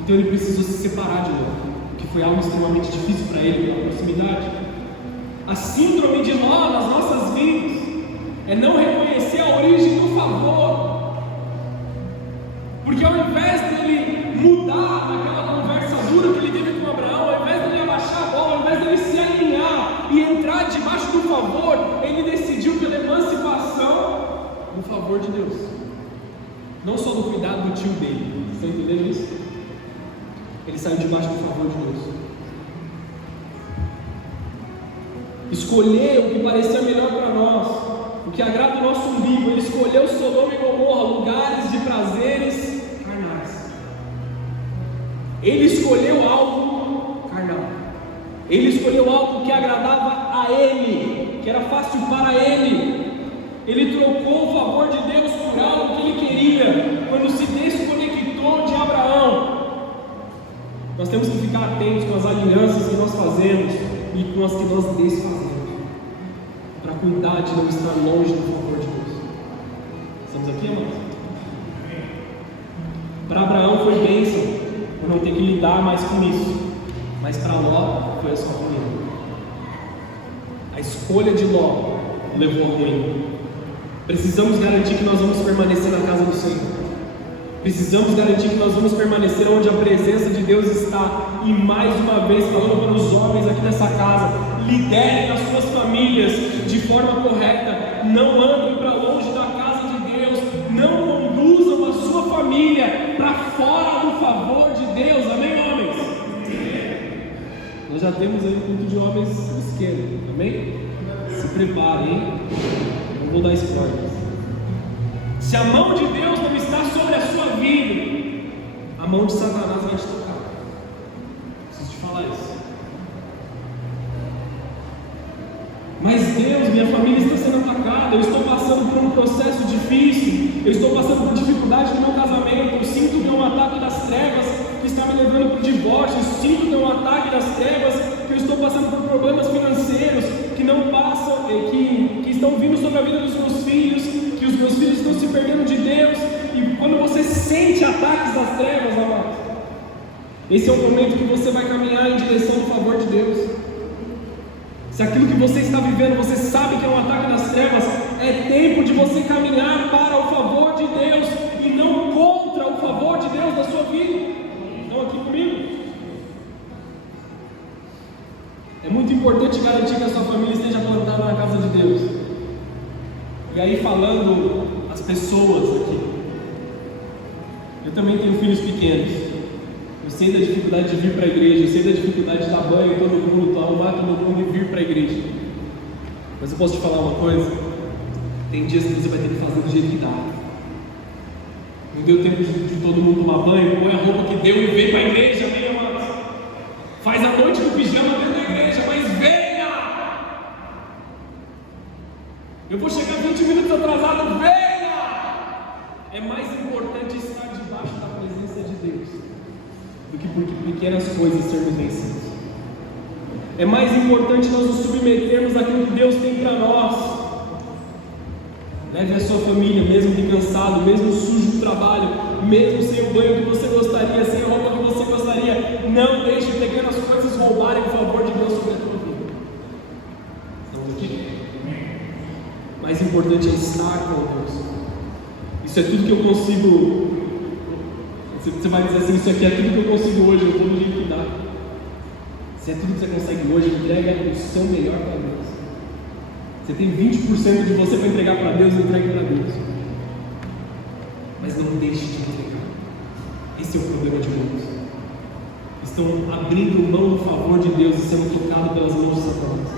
Então ele precisou se separar de Ló, que foi algo extremamente difícil para ele pela proximidade. A síndrome de Ló nas nossas vidas é não reconhecer a origem do favor, porque ao invés dele mudar naquela conversa dura que ele teve com Abraão, ao invés dele abaixar a bola, ao invés dele se alinhar e entrar debaixo do favor, ele decidiu pela emancipação do favor de Deus, não só do cuidado do tio dele. Estão entendendo isso? Ele saiu debaixo do favor de Deus. Escolher o que parecia melhor para nós, o que agrada o nosso umbigo. Ele escolheu Sodoma e Gomorra, lugares de prazeres carnais. Ele escolheu algo carnal. Ele escolheu algo que agradava a ele, que era fácil para ele. Ele trocou o favor de Deus por algo que ele queria, quando se desconectou de Abraão. Nós temos que ficar atentos com as alianças que nós fazemos e com as que nós desfazemos, para cuidar de não estar longe do favor de Deus. Estamos aqui, amados? Para Abraão foi bênção, por não ter que lidar mais com isso, mas para Ló foi a sua ruína. A escolha de Ló levou a ruína. Precisamos garantir que nós vamos permanecer na casa do Senhor. Precisamos garantir que nós vamos permanecer onde a presença de Deus está. E mais uma vez, falando para os homens aqui nessa casa, liderem as suas famílias de forma correta. Não andem para longe da casa de Deus. Não conduzam a sua família para fora do favor de Deus. Amém, homens? Nós já temos aí um culto de homens esquerdo. Amém? Se preparem, hein? Não vou dar spoilers. Se a mão de Deus não está sobre a sua vida, a mão de Satanás vai te tocar. Preciso te falar isso. Mas Deus, minha família está sendo atacada, eu estou passando por um processo difícil, eu estou passando por dificuldade no meu casamento, eu sinto que é um ataque das trevas que está me levando para o divórcio, eu sinto que é um ataque das trevas, que eu estou passando por problemas financeiros que não passam, que estão vindo sobre a vida dos meus filhos, que os meus filhos estão se perdendo de Deus. E quando você sente ataques das trevas, amados, esse é o momento que você vai caminhar em direção ao favor de Deus. Se aquilo que você está vivendo, você sabe que é um ataque das trevas, é tempo de você caminhar para o favor de Deus e não contra o favor de Deus da sua vida. Estão aqui comigo? É muito importante garantir que a sua família esteja plantada na casa de Deus. E aí, falando as pessoas aqui, eu também tenho filhos pequenos. Eu sei da dificuldade de vir para a igreja, eu sei da dificuldade de dar banho em todo mundo, arrumar todo mundo e vir para a igreja. Mas eu posso te falar uma coisa? Tem dias que você vai ter que fazer do jeito que dá. Não deu tempo de todo mundo tomar banho, põe a roupa que deu e vem para a igreja, venha, amados. Faz a noite no pijama dentro da igreja, mas venha! Eu vou chegar 20 minutos atrasado, venha! É mais importante estar debaixo da presença de Deus do que por pequenas coisas sermos vencidos. É mais importante nós nos submetermos àquilo que Deus tem para nós. Leve a sua família, mesmo de cansado, mesmo sujo do trabalho, mesmo sem o banho que você gostaria, sem a roupa que você gostaria. Não deixe pequenas coisas roubarem o favor de Deus sobre a tua vida. Estamos aqui? Mais importante é estar com Deus. Isso é tudo que eu consigo. Você vai dizer assim, isso aqui é tudo que eu consigo hoje, eu estou no jeito que dá. Se é tudo que você consegue hoje, entrega o seu melhor para Deus. Você tem 20% de você para entregar para Deus, entregue para Deus. Mas não deixe de entregar. Esse é o problema de muitos. Estão abrindo mão do favor de Deus e sendo tocados pelas mãos de Satanás.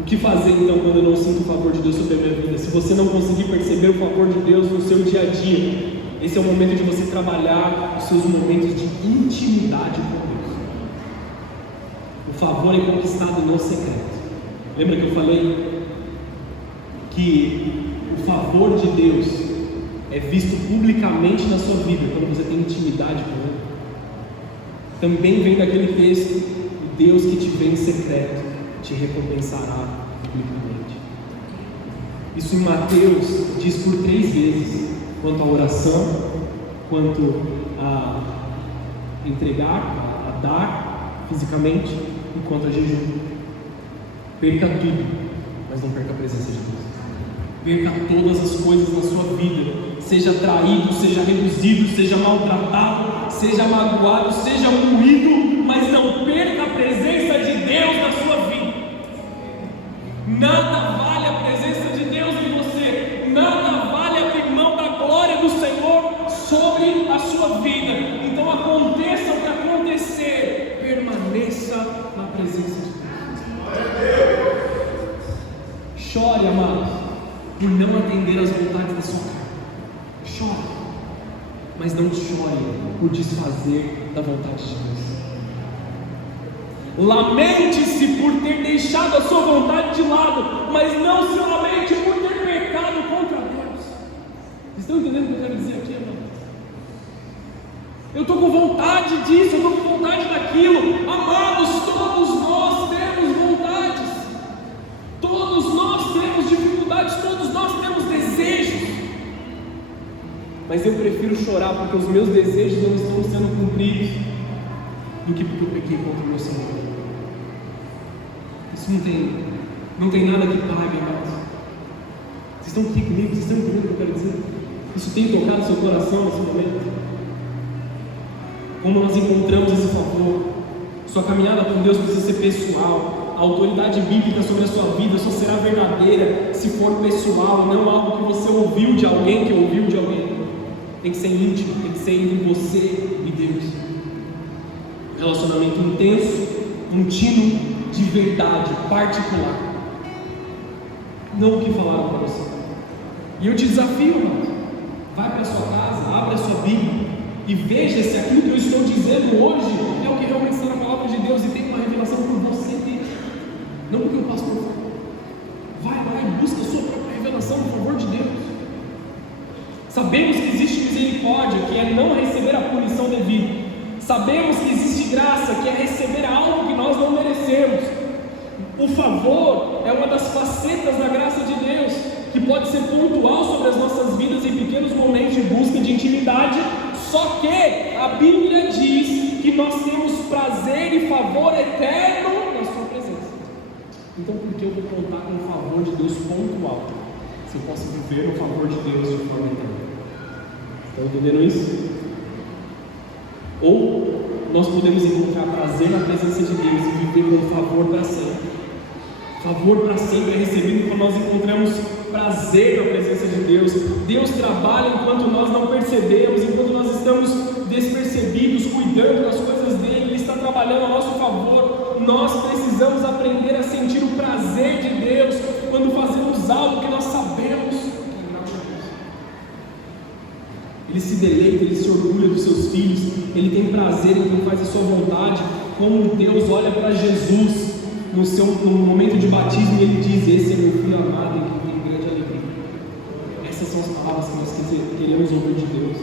O que fazer então quando eu não sinto o favor de Deus sobre a minha vida? Se você não conseguir perceber o favor de Deus no seu dia a dia, esse é o momento de você trabalhar os seus momentos de intimidade com Deus. O favor é conquistado no secreto. Lembra que eu falei que o favor de Deus é visto publicamente na sua vida quando você tem intimidade com Ele? Também vem daquele texto: o Deus que te vê em secreto te recompensará publicamente. Isso em Mateus diz por 3 vezes, quanto à oração, quanto a entregar, a dar fisicamente, e quanto a jejum. Perca tudo, mas não perca a presença de Deus. Perca todas as coisas na sua vida. Seja traído, seja reduzido, seja maltratado, seja magoado, seja moído, mas não perca a presença de Deus na sua vida. Nada vale a presença de Deus em você. Nada vale abrir mão da glória do Senhor sobre a sua vida. Então aconteça o que acontecer, permaneça na presença de Deus. Chore, amados, por não atender às vontades da sua carne. Chore, mas não chore por desfazer da vontade de Deus. Lamente-se por ter deixado a sua vontade de lado, mas não se lamente por ter pecado contra Deus. Vocês estão entendendo o que eu quero dizer aqui, amados? Eu estou com vontade disso, eu estou com vontade daquilo. Amados, todos nós temos vontades, todos nós temos dificuldades, todos nós temos desejos. Mas eu prefiro chorar porque os meus desejos não estão sendo cumpridos do que porque eu pequei contra o meu Senhor. Isso não tem nada que pague, amados. Vocês estão aqui comigo? Vocês estão entendendo o que eu quero dizer? Isso tem tocado seu coração nesse momento? Como nós encontramos esse favor? Sua caminhada com Deus precisa ser pessoal. A autoridade bíblica sobre a sua vida só será verdadeira se for pessoal, não algo que você ouviu de alguém que ouviu de alguém. Tem que ser íntimo, tem que ser entre você e Deus. Relacionamento intenso, contínuo, de verdade, particular. Não o que falaram para você. E eu te desafio, irmão. Vai para a sua casa, abre a sua Bíblia e veja se aquilo que eu estou dizendo hoje é o que realmente está na palavra de Deus e tem uma revelação por você mesmo, não porque o pastor falou. Vai lá e busca a sua própria revelação, por favor de Deus. Sabemos que existe misericórdia, que é não receber a punição devida. Sabemos que existe graça, que é receber algo que nós não merecemos. O favor é uma das facetas da graça de Deus, que pode ser pontual sobre as nossas vidas em pequenos momentos de busca de intimidade. Só que a Bíblia diz que nós temos prazer e favor eterno na sua presença. Então por que eu vou contar com o favor de Deus pontual, se eu posso viver o favor de Deus de forma eterna? Estão entendendo isso? Ou nós podemos encontrar prazer na presença de Deus e viver com favor para sempre. Favor para sempre é recebido quando nós encontramos prazer na presença de Deus. Deus trabalha enquanto nós não percebemos, enquanto nós estamos despercebidos, cuidando das coisas dele. Ele está trabalhando a nosso favor. Nós precisamos aprender a sentir o prazer de Deus quando fazemos algo que nós sabemos. Ele se deleita, ele se orgulha dos seus filhos, ele tem prazer em quem faz a sua vontade. Como Deus olha para Jesus no momento de batismo e ele diz: esse é meu filho amado em quem tem grande alegria. Essas são as palavras que nós queremos ouvir de Deus.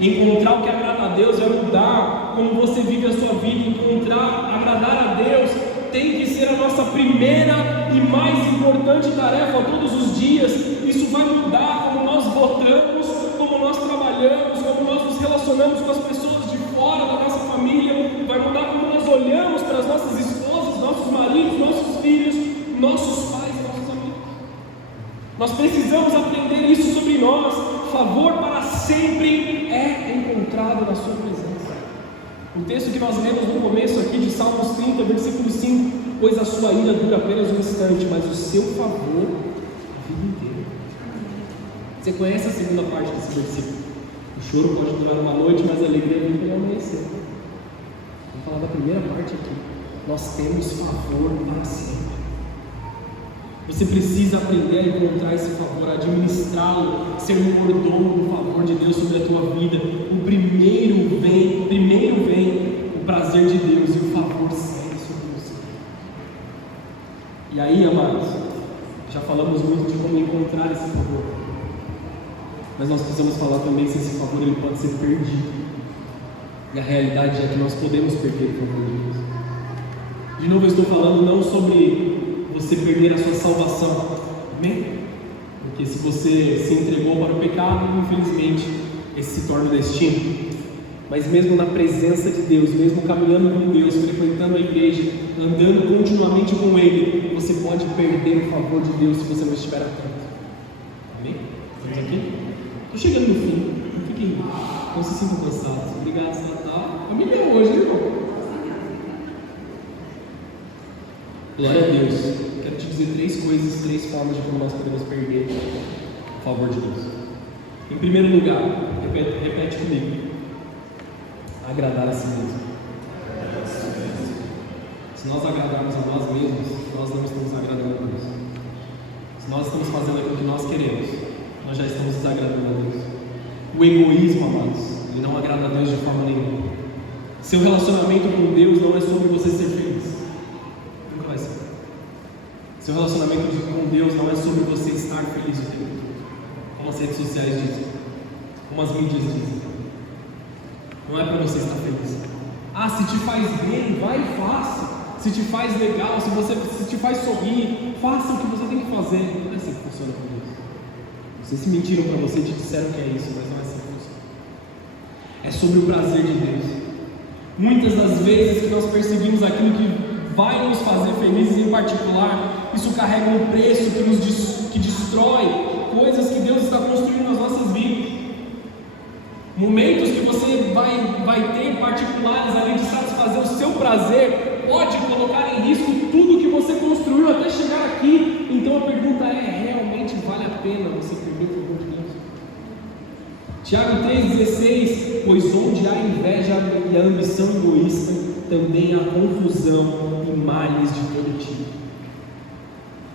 Encontrar o que agrada a Deus vai mudar como você vive a sua vida. Agradar a Deus tem que ser a nossa primeira e mais importante tarefa todos os dias. Isso vai mudar como nós votamos, como nós trabalhamos, como nós nos relacionamos com as pessoas de fora da nossa família. Vai mudar como nós olhamos para as nossas esposas, nossos maridos, nossos filhos, nossos pais, nossos amigos. Nós precisamos aprender isso sobre nós. Favor para sempre é encontrado na sua presença. O texto que nós lemos no começo aqui de Salmos 30, versículo 5: pois a sua ira dura apenas um instante, mas o seu favor a vida inteira. Você conhece a segunda parte desse versículo? O choro pode durar uma noite, mas a alegria vem pelo amanhecer. Vamos falar da primeira parte aqui. Nós temos favor para sempre. Você precisa aprender a encontrar esse favor, a administrá-lo, ser um mordomo do favor de Deus sobre a tua vida. Primeiro vem o prazer de Deus e o favor segue sobre você. E aí, amados, já falamos muito de como encontrar esse favor, mas nós precisamos falar também se esse favor ele pode ser perdido. E a realidade é que nós podemos perder o favor de Deus. De novo, eu estou falando não sobre você perder a sua salvação, amém? Porque se você se entregou para o pecado, infelizmente, esse se torna o destino. Mas mesmo na presença de Deus, mesmo caminhando com Deus, frequentando a igreja, andando continuamente com Ele, você pode perder o favor de Deus se você não estiver atento. Amém? Estamos aqui? Estou chegando no fim, não se sintam cansados. Obrigado, Natal. Família hoje, irmão. Glória a Deus. Quero te dizer três formas de como nós podemos perder o favor de Deus. Em primeiro lugar, repete comigo: agradar a si mesmo. Se nós agradarmos a nós mesmos, nós não estamos agradando a Deus. Se nós estamos fazendo aquilo que nós queremos, nós já estamos desagradando a Deus. O egoísmo, amados, ele não agrada a Deus de forma nenhuma. Seu relacionamento com Deus não é sobre você ser feliz. Nunca vai ser. Seu relacionamento com Deus não é sobre você estar feliz o tempo todo, como as redes sociais dizem, como as mídias dizem. Não é para você estar feliz. Se te faz bem, vai e faça. Se te faz legal, se te faz sorrir, faça o que você tem que fazer. Não é assim que funciona com Deus. Vocês se mentiram para você e te disseram que é isso, mas não é assim que funciona. É sobre o prazer de Deus. Muitas das vezes que nós perseguimos aquilo que vai nos fazer felizes em particular, isso carrega um preço que destrói coisas que Deus está construindo nas nossas vidas. Momentos que você vai ter particulares ali de satisfazer o seu prazer, pode colocar em risco tudo que você construiu até chegar aqui. Então a pergunta é: realmente vale a pena você perder o favor de Deus? Tiago 3,16: pois onde há inveja e a ambição egoísta, também há confusão e males de todo tipo.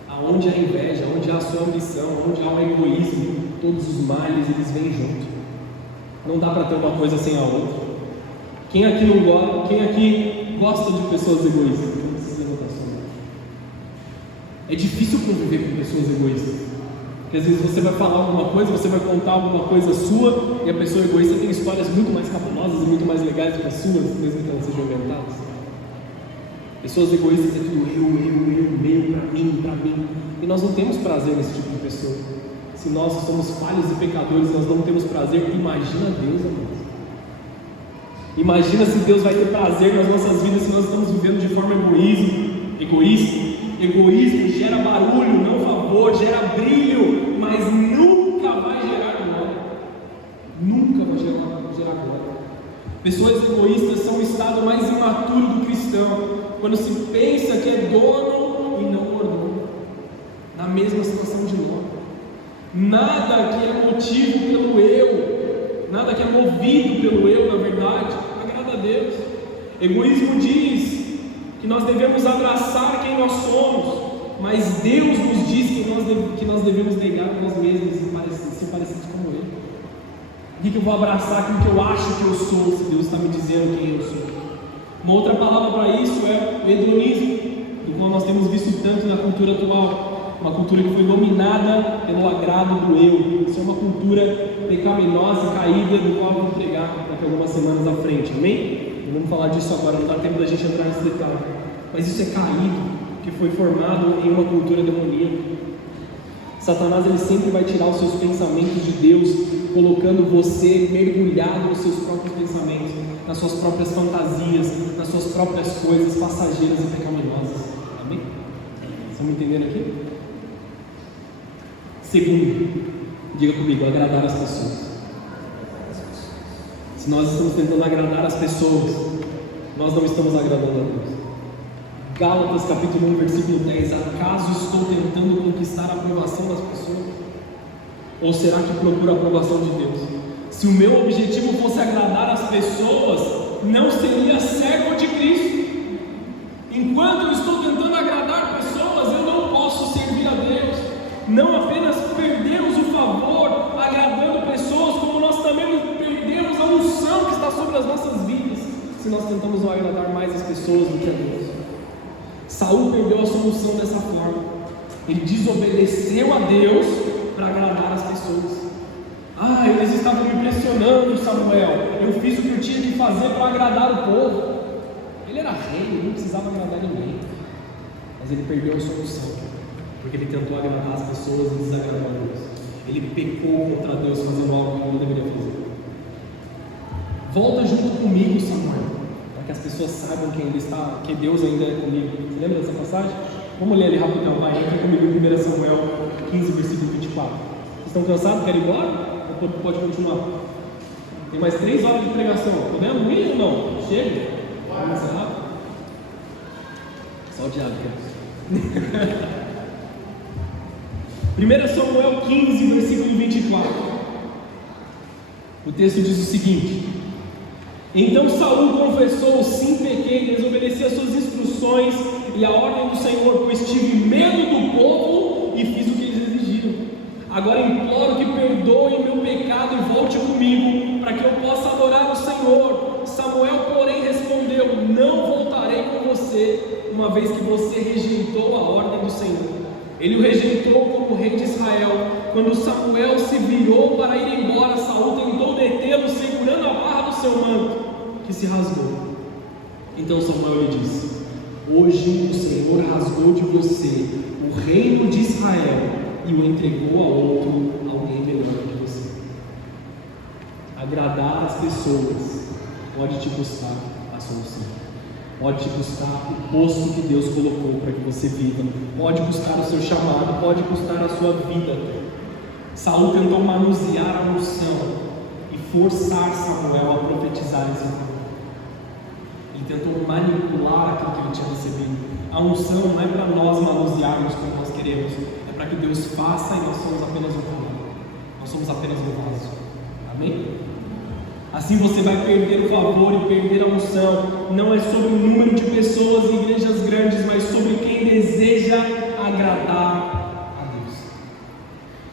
Aonde há inveja, onde há a sua ambição, onde há o egoísmo, todos os males eles vêm junto. Não dá para ter uma coisa sem a outra. Quem aqui não gosta? Quem aqui gosta de pessoas egoístas? Não precisa levantar sua mão. É difícil conviver com pessoas egoístas, porque às vezes você vai falar alguma coisa, você vai contar alguma coisa sua, e a pessoa egoísta tem histórias muito mais cabulosas e muito mais legais do que as suas, mesmo que elas sejam inventadas. Pessoas egoístas é tudo eu, meu, para mim. E nós não temos prazer nesse tipo de pessoa. Se nós somos falhos e pecadores, nós não temos prazer. Imagina Deus, amados. Imagina se Deus vai ter prazer nas nossas vidas se nós estamos vivendo de forma egoísta. Egoísmo gera barulho, não favor, gera brilho, mas nunca vai gerar glória. Nunca vai gerar glória. Pessoas egoístas são o estado mais imaturo do cristão, quando se pensa que é dono e não mordomo, na mesma situação de Ló. Nada que é motivo pelo eu, nada que é movido pelo eu, na verdade, agrada a Deus. Egoísmo diz que nós devemos abraçar quem nós somos, mas Deus nos diz que nós devemos negar nós mesmos e ser parecidos como Ele. Por que eu vou abraçar aquilo que eu acho que eu sou, se Deus está me dizendo quem eu sou? Uma outra palavra para isso é o hedonismo, do qual nós temos visto tanto na cultura atual. Uma cultura que foi dominada pelo agrado do eu. Isso é uma cultura pecaminosa e caída, do qual eu vou pregar daqui a algumas semanas à frente, amém? Não vamos falar disso agora, não dá tempo da gente entrar nesse detalhe. Mas isso é caído, que foi formado em uma cultura demoníaca. Satanás, ele sempre vai tirar os seus pensamentos de Deus, colocando você mergulhado nos seus próprios pensamentos, nas suas próprias fantasias, nas suas próprias coisas passageiras e pecaminosas. Amém? Estão me entendendo aqui? Segundo, diga comigo, agradar as pessoas. Se nós estamos tentando agradar as pessoas, nós não estamos agradando a Deus. Gálatas capítulo 1, versículo 10: acaso estou tentando conquistar a aprovação das pessoas? Ou será que procuro a aprovação de Deus? Se o meu objetivo fosse agradar as pessoas, não seria servo de Cristo. Enquanto eu estou tentando agradar pessoas, eu não posso servir a Deus. Não apenas perdemos o favor agradando pessoas, como nós também perdemos a unção que está sobre as nossas vidas, se nós tentamos agradar mais as pessoas do que a Deus. Saul perdeu a sua unção dessa forma. Ele desobedeceu a Deus para agradar as pessoas. Eles estavam me pressionando, Samuel. Eu fiz o que eu tinha que fazer para agradar o povo. Ele era rei, ele não precisava agradar ninguém. Mas ele perdeu a sua unção, porque ele tentou agradar as pessoas e desagradou a Deus. Ele pecou contra Deus, fazendo algo que ele não deveria fazer. Volta junto comigo, Samuel, para que as pessoas saibam quem ele está, que Deus ainda é comigo. Você lembra dessa passagem? Vamos ler ali rapidão, vai, entra comigo em 1 Samuel 15, versículo 24. Vocês estão cansados? Querem ir embora? Ou pode continuar? Tem mais 3 horas de pregação. Podemos ir ou não? Chega? Vamos encerrar? Só o diabo. 1 Samuel 15, versículo 24. O texto diz o seguinte: então Saul confessou: sim, pequei, desobedeci as suas instruções e a ordem do Senhor, pois tive medo do povo e fiz o que eles exigiram. Agora imploro que perdoe meu pecado e volte comigo, para que eu possa adorar o Senhor. Samuel, porém, respondeu: não voltarei com você, uma vez que você rejeitou a ordem do Senhor. Ele o rejeitou como rei de Israel. Quando Samuel se virou para ir embora, Saul tentou detê-lo, segurando a barra do seu manto, que se rasgou. Então Samuel lhe disse: hoje o Senhor rasgou de você o reino de Israel e o entregou a outro, alguém melhor que você. Agradar as pessoas pode te custar a solução, pode te custar o posto que Deus colocou para que você viva, pode custar o seu chamado, pode custar a sua vida. Saul tentou manusear a unção e forçar Samuel a profetizar em seu favor. Ele tentou manipular aquilo que ele tinha recebido. A unção não é para nós manusearmos como nós queremos, é para que Deus faça e nós somos apenas um canal, nós somos apenas um vaso. Amém? Assim você vai perder o favor e perder a unção. Não é sobre o número de pessoas em igrejas grandes, mas sobre quem deseja agradar a Deus.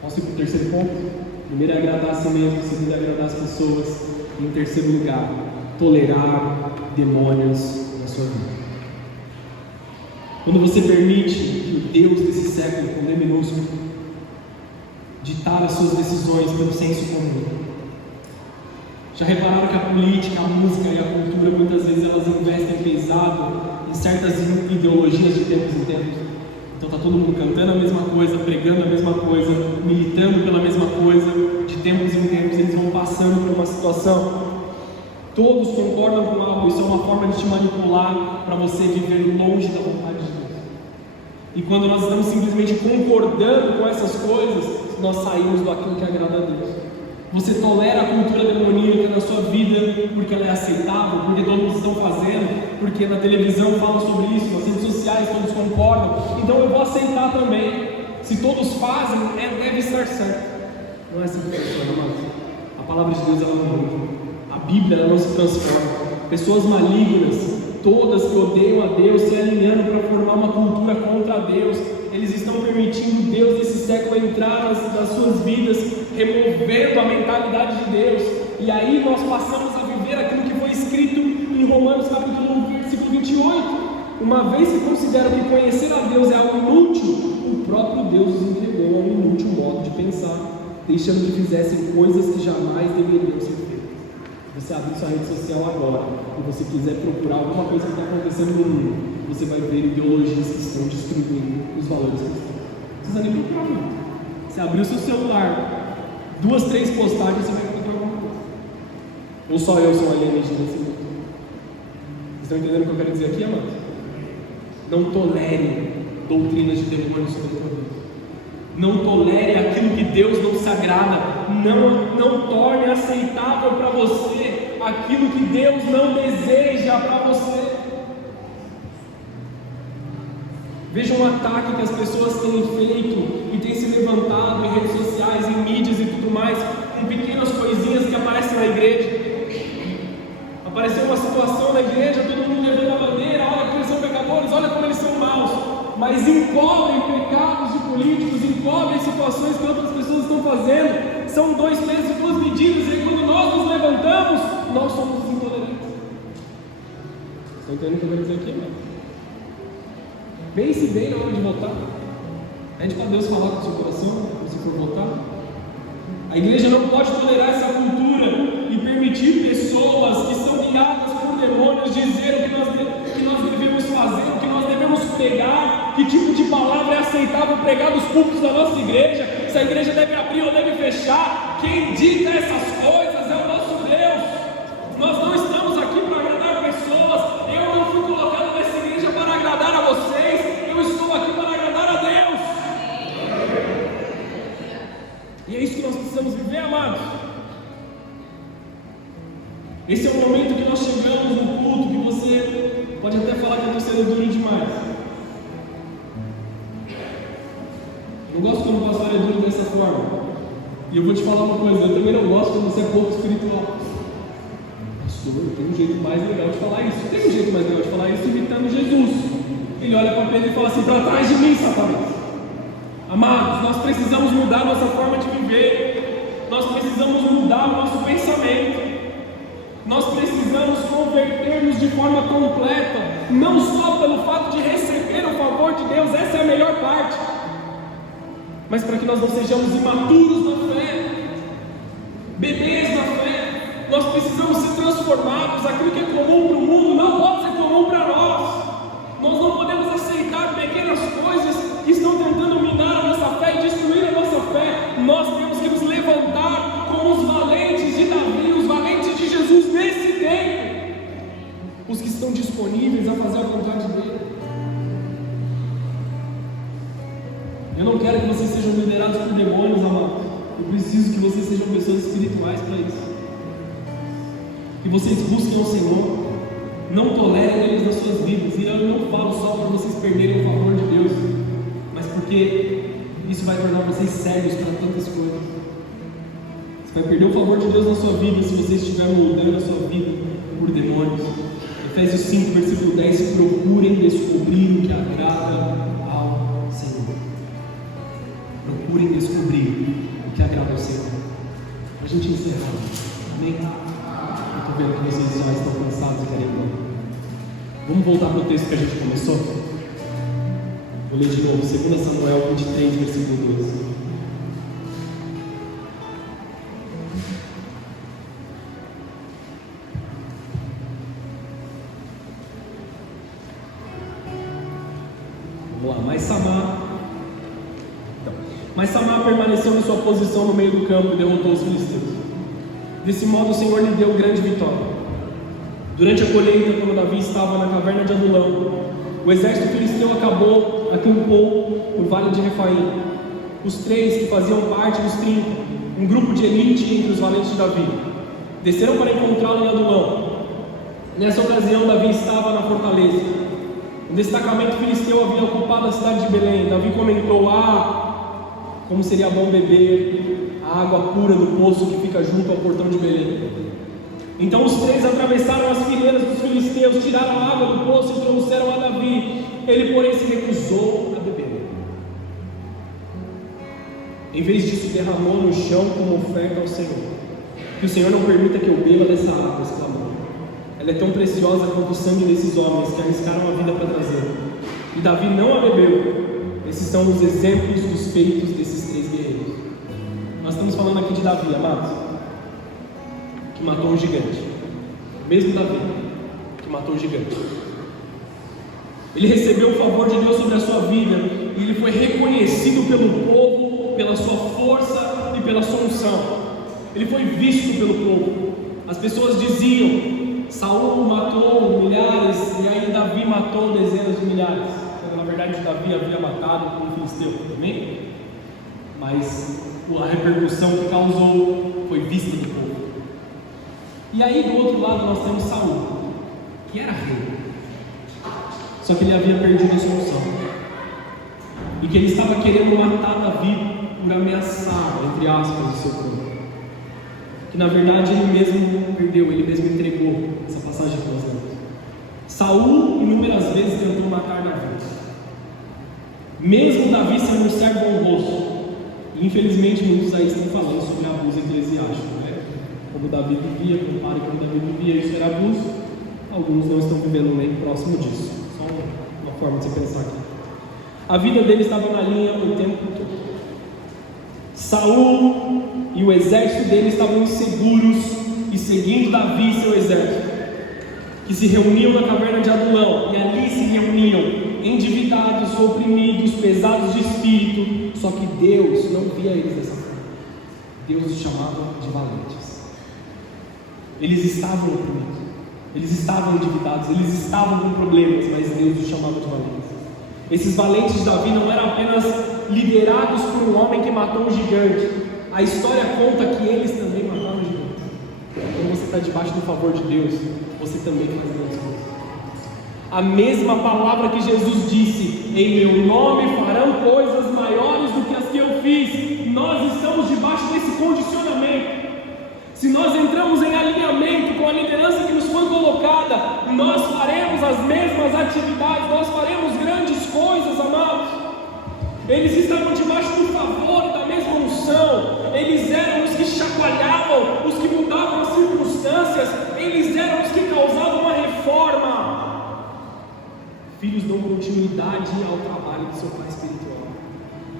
Vamos ir para o terceiro ponto. Primeiro é agradar a si mesmo, segundo é agradar as pessoas, e em terceiro lugar, tolerar demônios na sua vida. Quando você permite que o Deus desse século, com D minúsculo, ditar as suas decisões pelo senso comum. Já repararam que a política, a música e a cultura, muitas vezes elas investem pesado em certas ideologias de tempos em tempos? Então está todo mundo cantando a mesma coisa, pregando a mesma coisa, militando pela mesma coisa. De tempos em tempos eles vão passando por uma situação. Todos concordam com algo. Isso é uma forma de te manipular para você viver longe da vontade de Deus. E quando nós estamos simplesmente concordando com essas coisas, nós saímos daquilo que agrada a Deus. Você tolera a cultura demoníaca na sua vida porque ela é aceitável, porque todos estão fazendo, porque na televisão falam sobre isso, nas redes sociais todos concordam, então eu vou aceitar também. Se todos fazem, deve estar certo. Não é assim que funciona, irmãos. A palavra de Deus ela não muda. A Bíblia ela não se transforma. Pessoas malignas, todas que odeiam a Deus, se alinhando para formar uma cultura contra Deus. Eles estão permitindo Deus desse século entrar nas suas vidas, removendo a mentalidade de Deus. E aí nós passamos a viver aquilo que foi escrito em Romanos capítulo 1, versículo 28. Uma vez que consideram que conhecer a Deus é algo inútil, o próprio Deus os entregou a um inútil modo de pensar, deixando que fizessem coisas que jamais deveriam ser feitas. Você abrir sua rede social agora e você quiser procurar alguma coisa que está acontecendo no mundo, você vai ver ideologias que estão destruindo os valores cristãos. Não precisa nem procurar muito. Você abrir o seu celular, 2, 3 postagens, você vai encontrar alguma coisa. Ou só eu sou alienígena nesse mundo? Vocês estão entendendo o que eu quero dizer aqui, amados? Não tolere doutrinas de demônios sobre a tua vida. Não tolere aquilo que Deus não se agrada. Não torne aceitável para você aquilo que Deus não deseja para você. Veja um ataque que as pessoas têm feito e têm se levantado em redes sociais, em mídias e tudo mais, com pequenas coisinhas que aparecem na igreja. Apareceu uma situação na igreja, todo mundo levando a bandeira, olha como eles são pecadores, olha como eles são maus, mas encobrem pecados de políticos, encobrem situações que outras pessoas estão fazendo, são 2 pesos e 2 medidas, e quando nós nos levantamos, nós somos intolerantes. Estão entendendo o que eu quero dizer aqui, irmão? Pense bem na hora de votar. Pede para Deus falar com o seu coração, se for votar. A igreja não pode tolerar essa cultura e permitir pessoas que são guiadas por demônios dizer o que nós devemos fazer, o que nós devemos pregar, que tipo de palavra é aceitável pregar nos púlpitos da nossa igreja, se a igreja deve abrir ou deve fechar. Quem dita essas coisas é o nosso Deus. Nós não estamos aqui para agradar pessoas. Eu não fui colocado nessa igreja para agradar a vocês, eu estou aqui para agradar a Deus. E é isso que nós precisamos viver, amados. Esse é o momento que nós chegamos no culto, que você pode até falar que eu estou sendo duro demais. Eu gosto quando o pastor é duro dessa forma. E eu vou te falar uma coisa, eu também não gosto quando você é pouco espiritual. Pastor, tem um jeito mais legal de falar isso. Tem um jeito mais legal de falar isso imitando Jesus. Ele olha para Pedro e fala assim: para trás de mim, Satanás. Amados, nós precisamos mudar nossa forma de viver. Nós precisamos mudar o nosso pensamento. Nós precisamos converter-nos de forma completa, não só pelo fato de receber o favor de Deus, essa é a melhor parte, mas para que nós não sejamos imaturos na fé, bebês na fé. Nós precisamos ser transformados. Aquilo que é comum para o mundo não pode ser comum para nós. Nós não podemos aceitar pequenas coisas que estão tentando minar a nossa fé e destruir a nossa fé. Nós temos que nos levantar como os valentes de Davi, os valentes de Jesus nesse tempo, os que estão disponíveis a fazer a vontade dele. Eu não quero que vocês sejam liderados por demônios, amados. Eu preciso que vocês sejam pessoas espirituais para isso. Que vocês busquem o Senhor, não tolerem eles nas suas vidas. E eu não falo só para vocês perderem o favor de Deus, mas porque isso vai tornar vocês cegos para tantas coisas. Você vai perder o favor de Deus na sua vida se você estiver mudando a sua vida por demônios. Efésios 5, versículo 10: procurem descobrir o que agrada ao Senhor. Procurem descobrir o que agrada ao Senhor. Para a gente encerrar, amém? Eu estou vendo que vocês já estão cansados e querem ir embora. Vamos voltar para o texto que a gente começou? Vou ler de novo, 2 Samuel 23, versículo 12. Vamos lá, mas Samar permaneceu na sua posição no meio do campo e derrotou os filisteus. Desse modo o Senhor lhe deu grande vitória. Durante a colheita, quando Davi estava na caverna de Adulão, o exército filisteu acampou no vale de Refaim. Os 3 que faziam parte dos 30 um grupo de elite entre os valentes de Davi. Desceram para encontrá-lo em Adulão. Nessa ocasião, Davi estava na fortaleza. Um destacamento filisteu havia ocupado a cidade de Belém. Davi comentou: como seria bom beber a água pura do poço que fica junto ao portão de Belém. Então os três atravessaram as fileiras dos filisteus, tiraram a água do poço e trouxeram a Davi. Ele, porém, se recusou a beber. Em vez disso, derramou no chão como oferta ao Senhor. Que o Senhor não permita que eu beba dessa água, exclamou. Ela é tão preciosa quanto o sangue desses homens que arriscaram a vida para trazê-la. E Davi não a bebeu. Esses são os exemplos dos feitos desses três guerreiros. Nós estamos falando aqui de Davi, amados, que matou um gigante. Mesmo Davi, que matou um gigante. Ele recebeu o favor de Deus sobre a sua vida, e ele foi reconhecido pelo povo, pela sua força e pela sua unção. Ele foi visto pelo povo. As pessoas diziam: Saul matou milhares, e aí Davi matou dezenas de milhares. Quando na verdade Davi havia matado um filisteu também. Mas a repercussão que causou foi vista do povo. E aí do outro lado nós temos Saul, que era rei, só que ele havia perdido a sua unção, e que ele estava querendo matar Davi por ameaçar, entre aspas, o seu povo. Que na verdade ele mesmo perdeu, ele mesmo entregou. Essa passagem que nós lemos. Saul inúmeras vezes tentou matar Davi, mesmo Davi sendo um servo honroso. E infelizmente muitos aí estão falando sobre abuso eclesiástico, né? Como Davi vivia, compare como Davi vivia, isso era abuso. Alguns não estão vivendo nem próximo disso. Só uma forma de se pensar aqui. A vida dele estava na linha o tempo todo. Saul e o exército dele estavam inseguros e seguindo Davi e seu exército, que se reuniam na caverna de Adulão, e ali se reuniam endividados, oprimidos, pesados de espírito. Só que Deus não via eles dessa forma. Deus os chamava de valentes. Eles estavam oprimidos, eles estavam endividados, eles estavam com problemas, mas Deus os chamava de valentes. Esses valentes de Davi não eram apenas liderados por um homem que matou um gigante. A história conta que eles também mataram gigantes. Quando você está debaixo do favor de Deus, você também faz grandes coisas. A mesma palavra que Jesus disse: em meu nome farão coisas maiores do que as que eu fiz. Nós estamos debaixo desse condicionamento. Se nós entramos em alinhamento com a liderança que nos foi colocada, nós faremos as mesmas atividades, nós faremos grandes coisas, amados. Eles estavam debaixo do favor e da mesma unção. Eles eram os que chacoalhavam, os que mudavam as circunstâncias. Eles eram os que causavam uma reforma. Filhos dão continuidade ao trabalho do seu pai espiritual.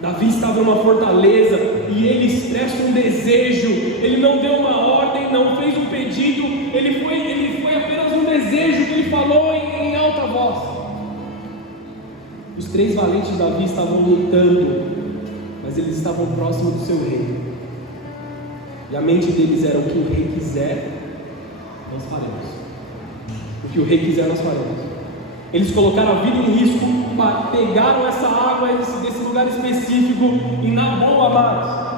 Davi estava numa fortaleza e ele expressa um desejo. Ele não deu uma ordem, não fez um pedido. Ele foi apenas um desejo que ele falou em alta voz. Os três valentes de Davi estavam lutando, mas eles estavam próximos do seu rei. E a mente deles era: o que o rei quiser, nós faremos. O que o rei quiser, nós faremos. Eles colocaram a vida em risco, pegaram essa água desse lugar específico, e na boa, amados,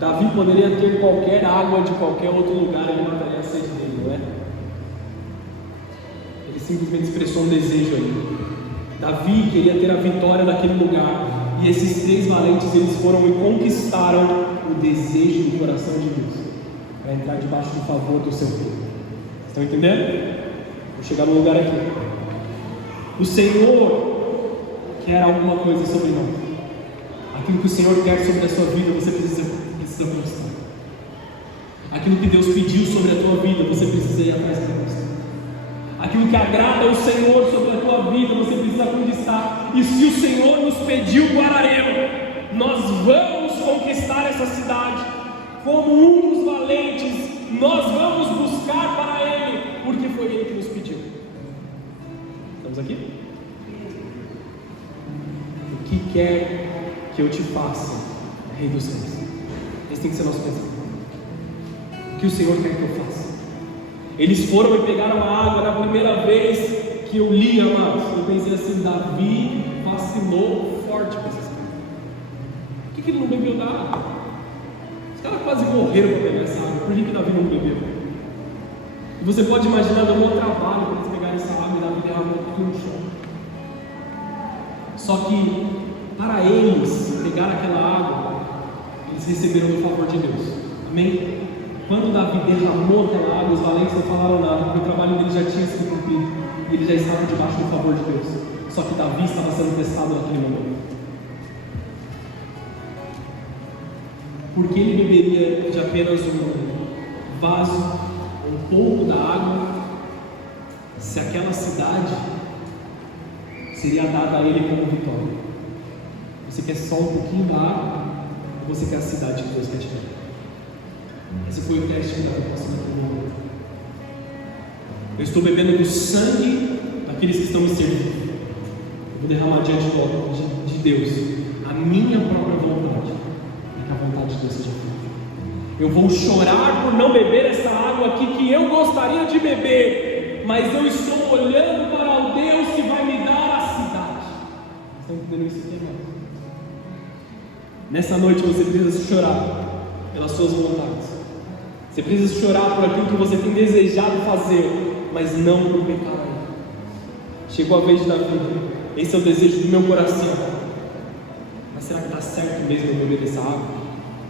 Davi poderia ter qualquer água de qualquer outro lugar, ele mataria a sede dele, não é? Ele simplesmente expressou um desejo ali. Davi queria ter a vitória naquele lugar, e esses três valentes, eles foram e conquistaram o desejo do coração de Deus, para entrar debaixo do favor do seu rei. Estão entendendo? Vou chegar no lugar aqui. O Senhor quer alguma coisa sobre nós. Aquilo que o Senhor quer sobre a sua vida, você precisa conquistar. Aquilo que Deus pediu sobre a tua vida, você precisa ir atrás para conquistar. Aquilo que agrada ao Senhor sobre a tua vida, você precisa conquistar. E se o Senhor nos pediu guararemos, nós vamos conquistar essa cidade. Como um dos valentes, nós vamos buscar para Ele, porque foi Ele que nos pediu. Estamos aqui? O que quer que eu te faça, Rei dos Reis? Esse tem que ser nosso pensamento. O que o Senhor quer que eu faça? Eles foram e pegaram a água. Na primeira vez que eu li, amados, eu pensei assim: Davi vacilou forte com esses caras. Por que ele não bebeu da água? Os caras quase morreram para pegar essa água. Por que Davi não bebeu? E você pode imaginar, deu um trabalho para eles pegarem essa água e Davi derramou tudo no chão. Só que, para eles pegar aquela água, eles receberam do favor de Deus. Amém? Quando Davi derramou aquela água, os valentes não falaram nada, porque o trabalho dele já tinha sido cumprido e ele já estava debaixo do favor de Deus. Só que Davi estava sendo testado naquele momento. Porque ele beberia de apenas um vaso, um pouco da água, se aquela cidade seria dada a ele como vitória? Você quer só um pouquinho da água ou você quer a cidade que Deus quer te dar? Esse foi o teste que Davi passou naquele momento. Eu estou bebendo do sangue daqueles que estão me servindo. Eu vou derramar diante de Deus a minha própria vontade, e que a vontade de Deus seja feita. Eu vou chorar por não beber essa água aqui que eu gostaria de beber, mas eu estou olhando para o Deus que vai me dar a cidade. Estão entendendo isso aqui, irmão? Nessa noite você precisa chorar pelas suas vontades. Você precisa chorar por aquilo que você tem desejado fazer, mas não por pecar ainda. Chegou a vez de Davi. Esse é o desejo do meu coração. Mas será que está certo mesmo eu beber dessa água?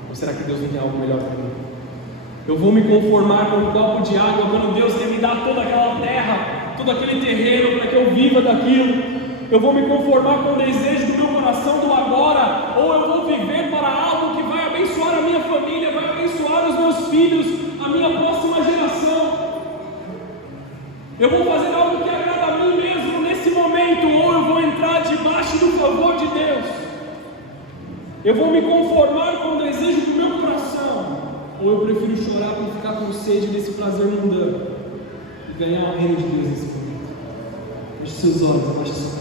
Ou será que Deus não tem algo melhor para mim? Eu vou me conformar com um copo de água quando Deus quer me dar toda aquela terra, todo aquele terreno para que eu viva daquilo? Eu vou me conformar com o desejo do meu coração do agora? Ou eu vou viver para algo que vai abençoar a minha família, vai abençoar os meus filhos, a minha próxima geração? Eu vou fazer algo que agrada a mim mesmo nesse momento, ou eu vou entrar debaixo do favor de Deus? Eu vou me conformar com o desejo do meu coração, ou eu prefiro chorar por ficar com sede desse prazer mundano e ganhar o reino de Deus nesse momento? Feche seus olhos, abaixe sua cabeça.